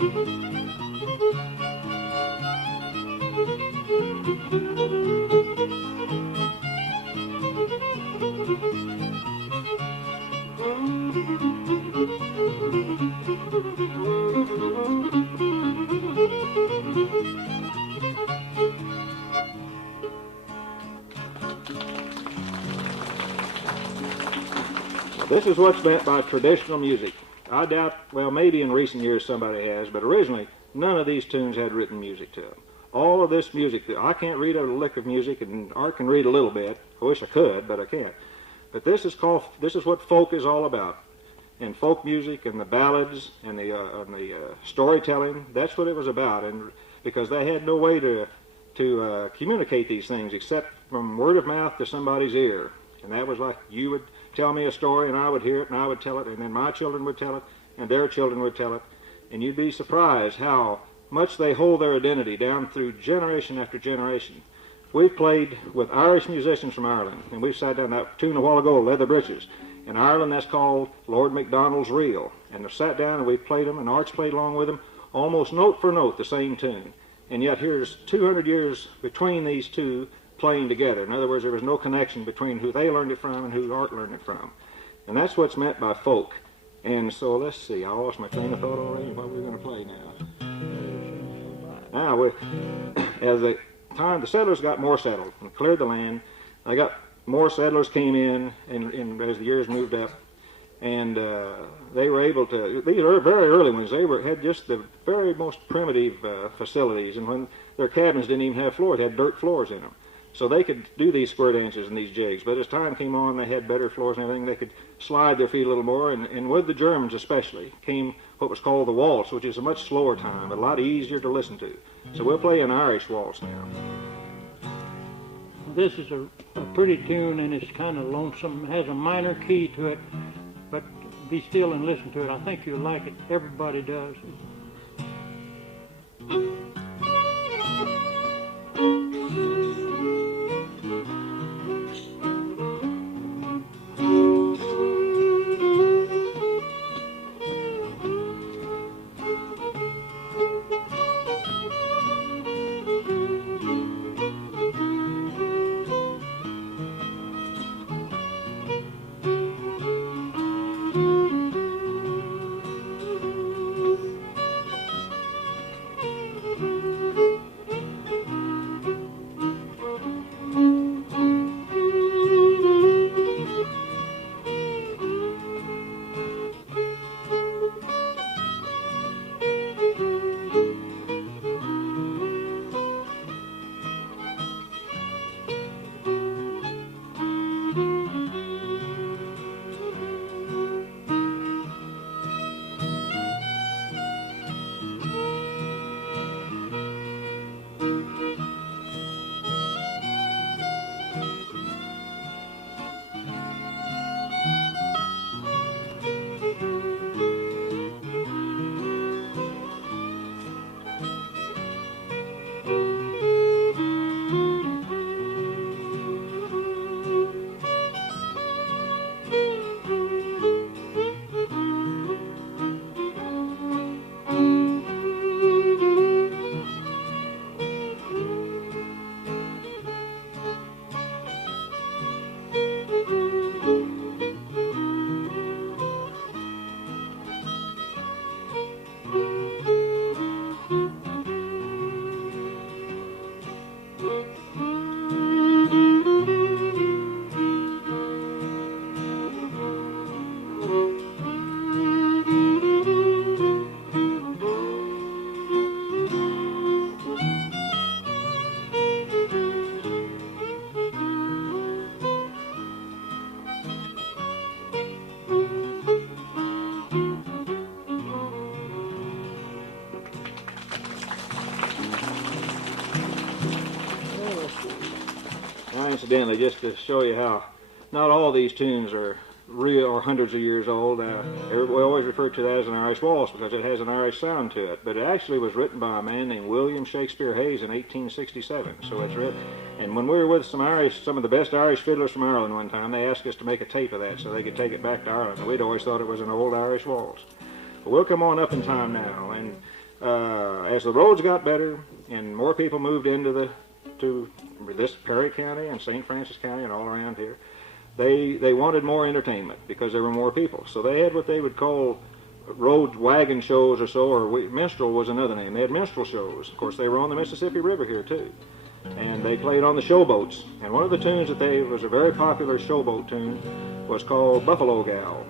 This is what's meant by traditional music. I doubt, well, maybe in recent years somebody has, but originally none of these tunes had written music to them. All of this music, I can't read a lick of music, and Art can read a little bit. I wish I could, but I can't. But this is what folk is all about. And folk music and the ballads and the storytelling, that's what it was about. And because they had no way to communicate these things except from word of mouth to somebody's ear. And that was like you would tell me a story and I would hear it and I would tell it, and then my children would tell it and their children would tell it. And you'd be surprised how much they hold their identity down through generation after generation. We've played with Irish musicians from Ireland, and we've sat down that tune a while ago, Leather Breeches. In Ireland, that's called Lord MacDonald's Reel. And they've sat down and we've played them, and Art's played along with them, almost note for note, the same tune. And yet here's 200 years between these two playing together. In other words, there was no connection between who they learned it from and who Art learned it from. And that's what's meant by folk. And so let's see, I lost my train of thought already. What we're going to play now? Now, as the settlers got more settled and cleared the land, they got more settlers came in as the years moved up, and they were able to. These are very early ones. They had just the very most primitive facilities, and when their cabins didn't even have floors, they had dirt floors in them. So they could do these square dances and these jigs. But as time came on, they had better floors and everything. They could slide their feet a little more. And with the Germans especially came what was called the waltz, which is a much slower time, but a lot easier to listen to. So we'll play an Irish waltz now. This is a pretty tune, and it's kind of lonesome. It has a minor key to it, but be still and listen to it. I think you'll like it. Everybody does. Incidentally, just to show you how not all these tunes are real or hundreds of years old. We always refer to that as an Irish waltz because it has an Irish sound to it. But it actually was written by a man named William Shakespeare Hayes in 1867. So it's written. And when we were with some of the best Irish fiddlers from Ireland one time, they asked us to make a tape of that so they could take it back to Ireland. And we'd always thought it was an old Irish waltz. But we'll come on up in time now. And as the roads got better and more people moved into this Perry County and St. Francis County and all around here, they wanted more entertainment because there were more people. So they had what they would call road wagon shows or so, or minstrel was another name. They had minstrel shows. Of course, they were on the Mississippi River here too. And they played on the showboats. And one of the tunes that was a very popular showboat tune was called Buffalo Gal.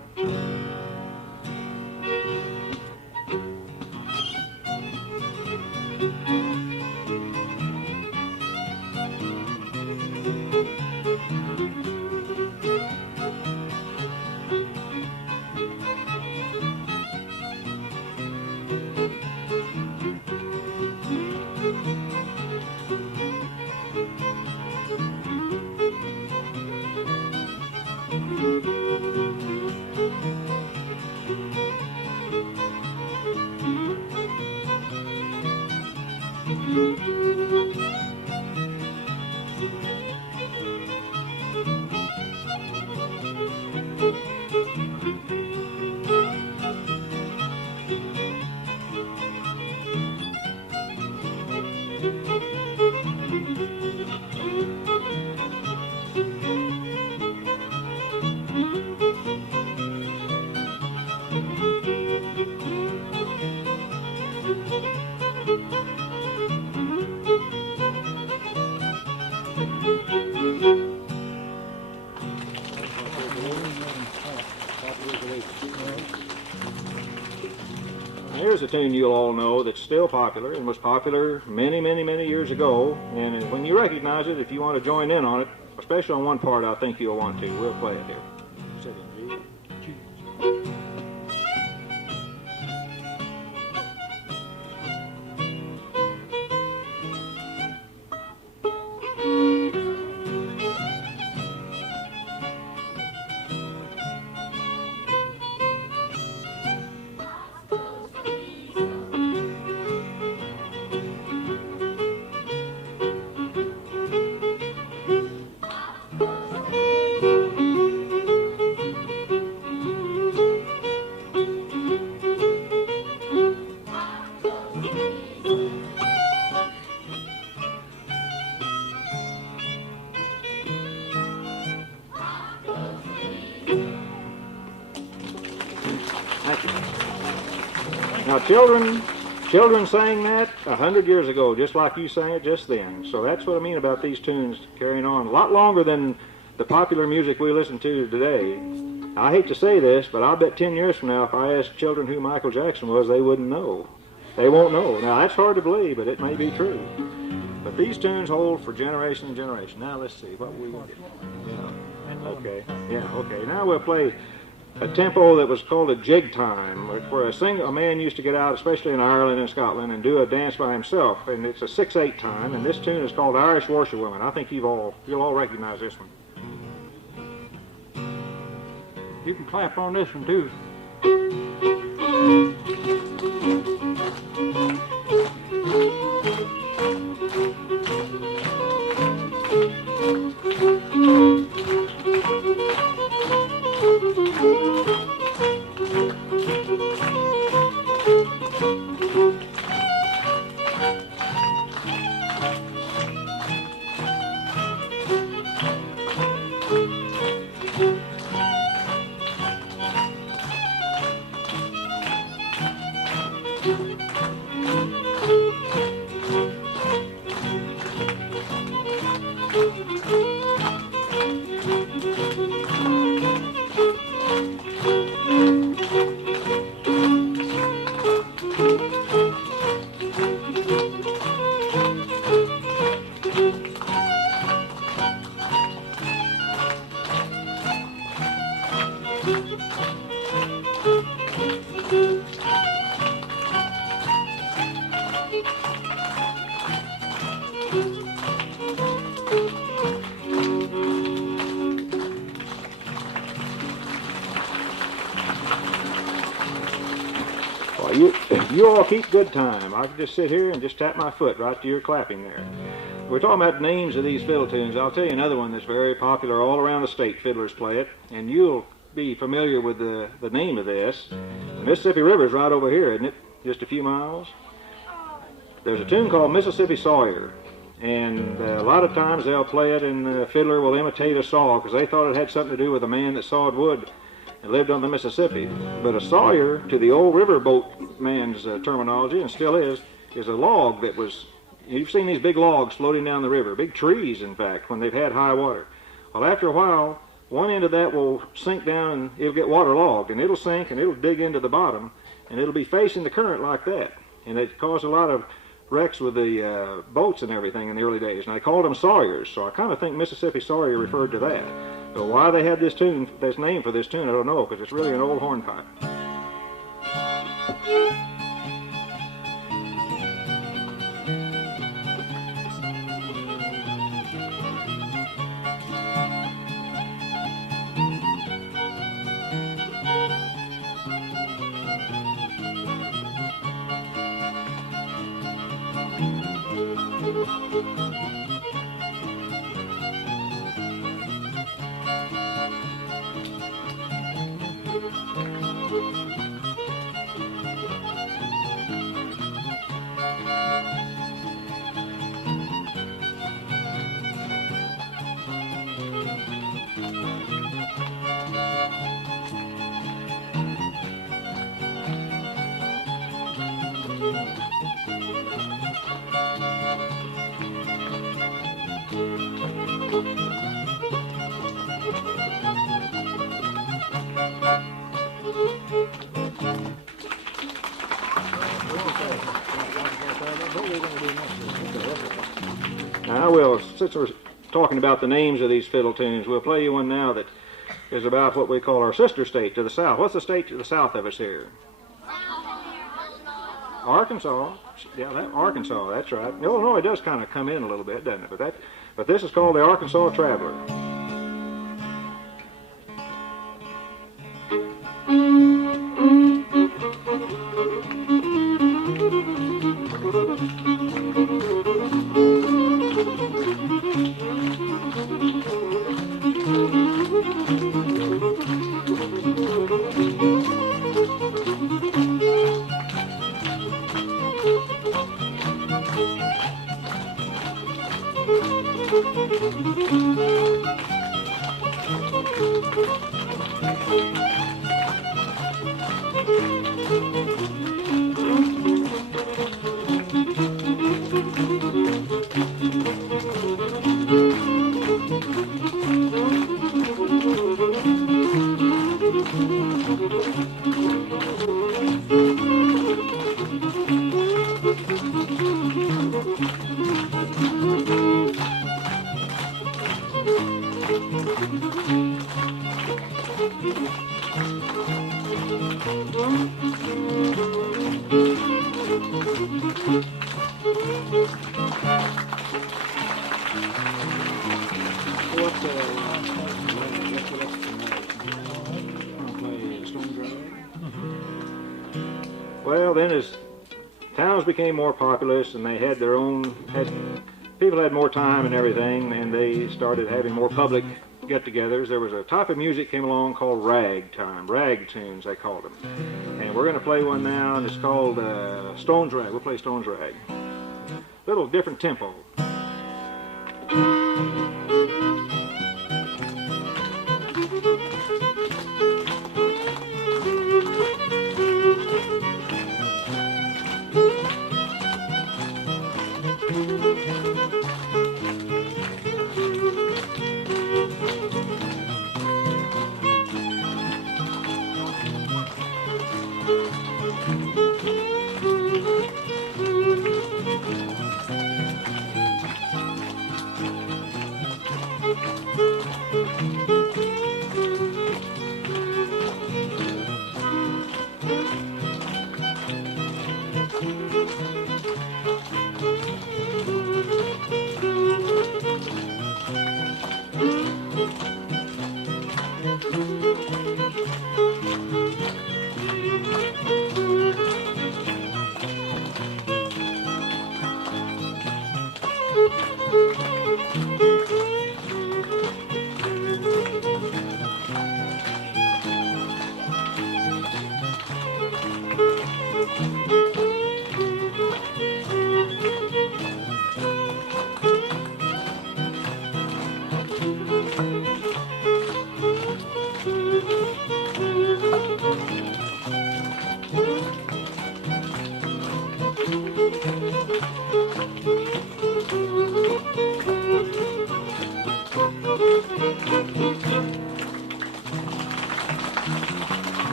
Here's a tune you'll all know that's still popular and was popular many, many, many years ago. And when you recognize it, if you want to join in on it, especially on one part, I think you'll want to. We'll play it here. Now, children sang that 100 years ago, just like you sang it just then. So that's what I mean about these tunes carrying on a lot longer than the popular music we listen to today. I hate to say this, but I bet 10 years from now, if I asked children who Michael Jackson was, they wouldn't know. They won't know. Now, that's hard to believe, but it may be true. But these tunes hold for generation and generation. Now, let's see. What we get? Yeah. Okay. Yeah, okay. Now we'll play a tempo that was called a jig time, where a man used to get out, especially in Ireland and Scotland, and do a dance by himself. And it's a 6/8 time, and this tune is called Irish Washerwoman. I think you'll all recognize this one. You can clap on this one too. You all keep good time. I can just sit here and just tap my foot right to your clapping there. We're talking about names of these fiddle tunes. I'll tell you another one that's very popular all around the state. Fiddlers play it, and you'll be familiar with the name of this. The Mississippi River's right over here, isn't it? Just a few miles. there's a tune called Mississippi Sawyer. And a lot of times they'll play it and the fiddler will imitate a saw because they thought it had something to do with a man that sawed wood and lived on the Mississippi. But a sawyer, to the old riverboat man's terminology, and still is a log that was, you've seen these big logs floating down the river, big trees in fact, when they've had high water. Well, after a while, one end of that will sink down and it'll get waterlogged, and it'll sink and it'll dig into the bottom, and it'll be facing the current like that. And it caused a lot of wrecks with the boats and everything in the early days, and they called them sawyers. So I kind of think Mississippi Sawyer referred to that. But why they had this name for this tune, I don't know, because it's really an old hornpipe. Now, since we're talking about the names of these fiddle tunes, we'll play you one now that is about what we call our sister state to the south. What's the state to the south of us here? Arkansas. Yeah, Arkansas, that's right. Illinois does kind of come in a little bit, doesn't it? But this is called the Arkansas Traveler. Well, then as towns became more populous and they had their own, people had more time and everything, and they started having more public get-togethers, there was a type of music came along called ragtime, rag tunes they called them. And we're going to play one now, and it's called Stone's Rag. We'll play Stone's Rag. Little different tempo.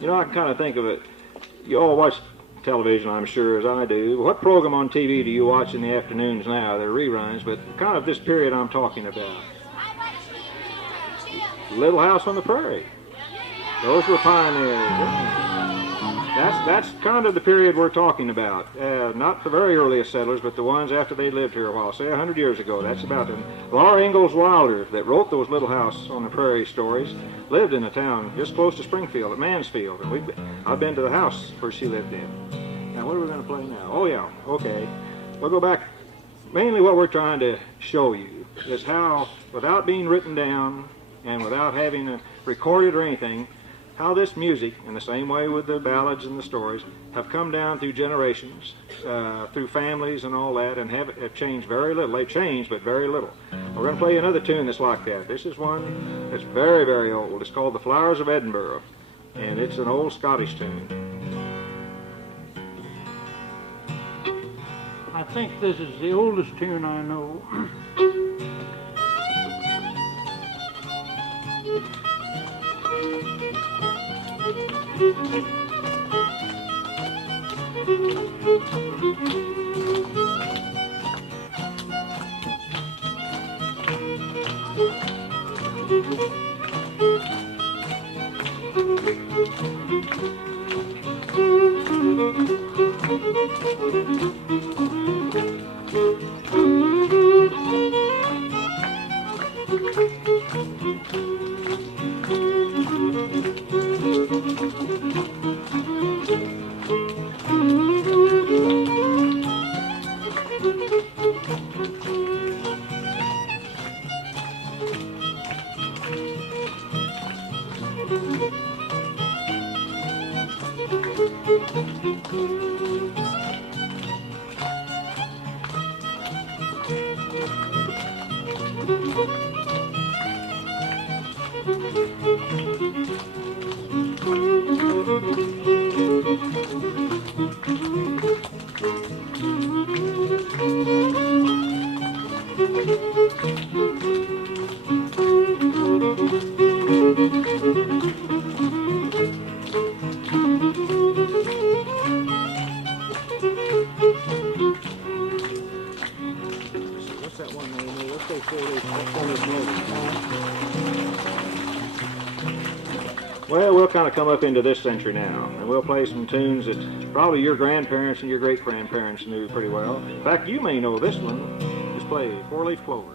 You know, I can kind of think of it. You all watch television, I'm sure, as I do. What program on TV do you watch in the afternoons now? They're reruns, but kind of this period I'm talking about. Little House on the Prairie. Those were pioneers. That's kind of the period we're talking about. Not the very earliest settlers, but the ones after they lived here a while, say 100 years ago. That's about them. Laura Ingalls Wilder, that wrote those Little House on the Prairie stories, lived in a town just close to Springfield, at Mansfield. And I've been to the house where she lived in. Now, what are we going to play now? Oh, yeah, okay. We'll go back. Mainly what we're trying to show you is how, without being written down and without having recorded or anything, how this music, in the same way with the ballads and the stories, have come down through generations, through families and all that, and have changed very little. They've changed, but very little. We're going to play another tune that's like that. This is one that's very, very old. It's called The Flowers of Edinburgh, and it's an old Scottish tune. I think this is the oldest tune I know. Well, we'll kind of come up into this century now, and we'll play some tunes that probably your grandparents and your great-grandparents knew pretty well. In fact, you may know this one. Just play Four-Leaf Clover.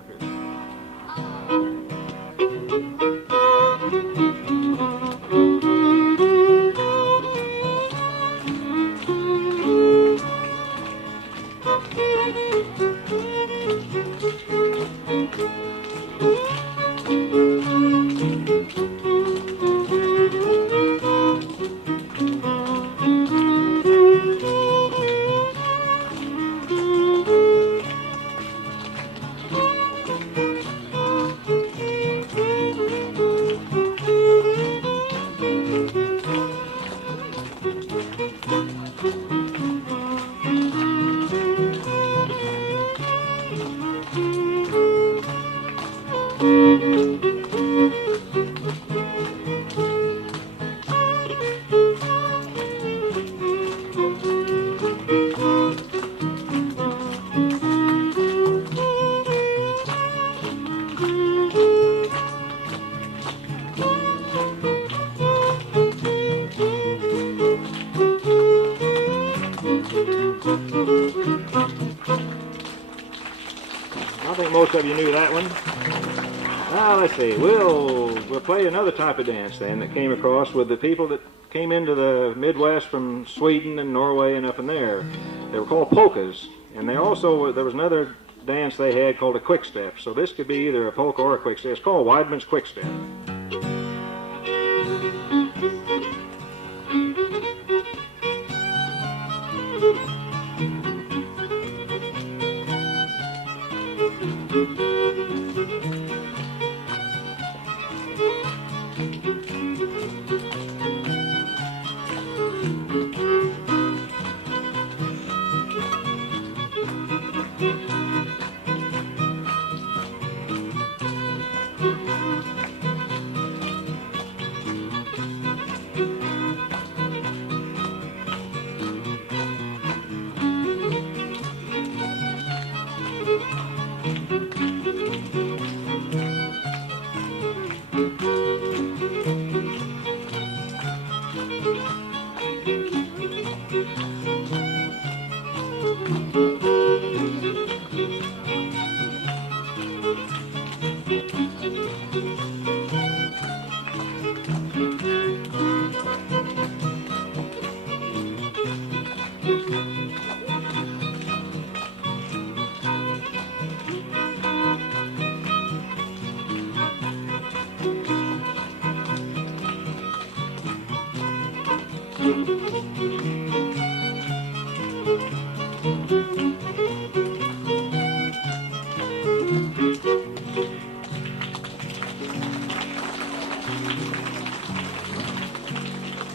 I think most of you knew that one. Now let's see, we'll play another type of dance then that came across with the people that came into the Midwest from Sweden and Norway and up in there. They were called polkas, and there was another dance they had called a quick step. So this could be either a polka or a quick step. It's called Weidman's quick step.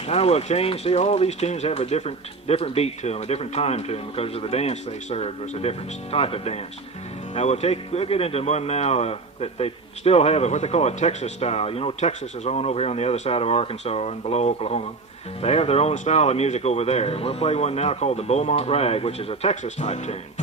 Now we'll change. See, all these tunes have a different beat to them, a different time to them, because of the dance they served. It's a different type of dance. Now we'll get into one now that they still have what they call a Texas style. You know, Texas is on over here on the other side of Arkansas and below Oklahoma. They have their own style of music over there. And we'll play one now called the Beaumont Rag, which is a Texas type tune.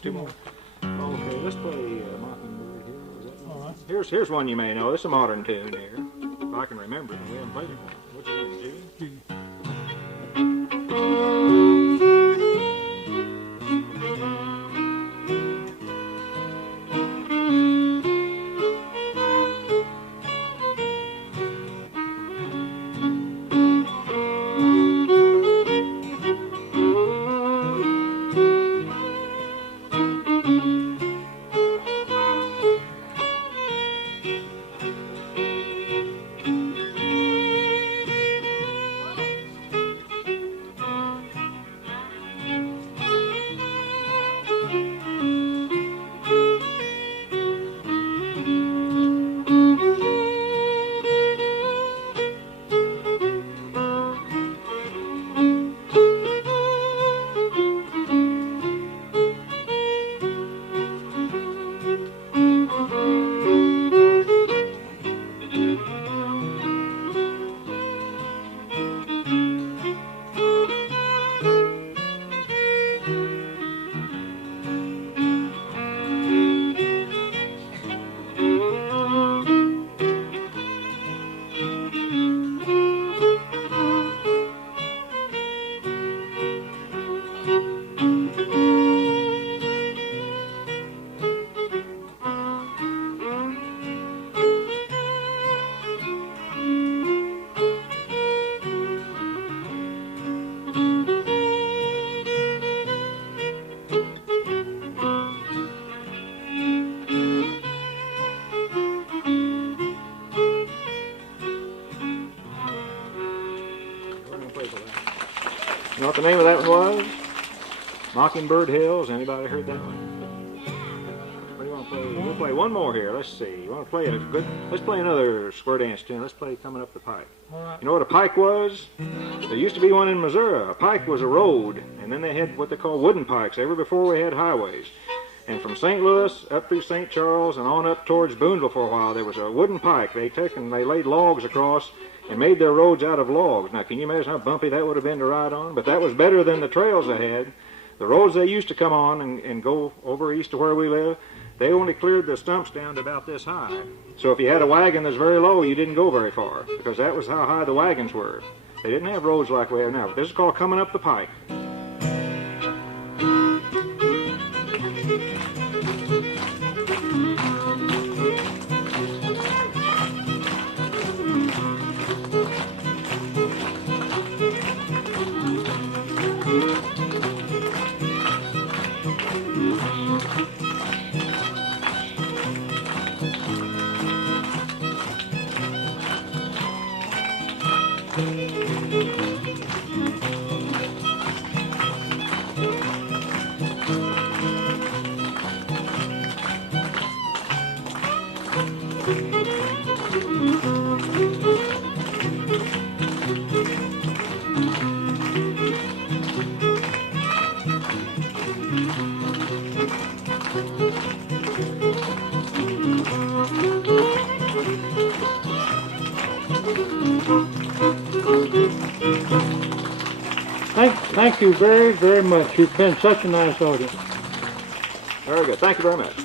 Two more. Okay, let's play Mockingbird here. Is that one? Here's one you may know. It's a modern tune here. If I can remember it, we haven't played it. What's your name, Judy? You know what the name of that one was? Mockingbird Hills. Anybody heard that one? What do you want to play? We'll play one more here. Let's see. You want to play a good? Let's play another square dance tune. Let's play Coming Up the Pike. You know what a pike was? There used to be one in Missouri. A pike was a road, and then they had what they call wooden pikes ever before we had highways. And from St. Louis up through St. Charles and on up towards Booneville for a while, there was a wooden pike. They laid logs across and made their roads out of logs. Now, can you imagine how bumpy that would have been to ride on? But that was better than the trails they had. The roads they used to come on and go over east to where we live, they only cleared the stumps down to about this high. So if you had a wagon that's very low, you didn't go very far, because that was how high the wagons were. They didn't have roads like we have now. But this is called coming up the pike. Thank you very, very much. You've been such a nice audience. Very good. Thank you very much.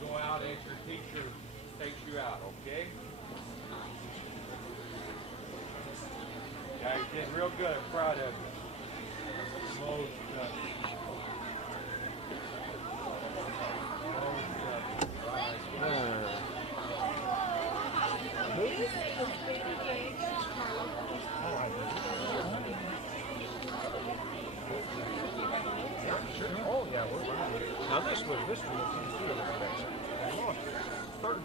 Go out as your teacher takes you out, okay? Yeah, you did real good. I'm proud of you. Oh, yeah, we're right. Now this one, I lost it. Third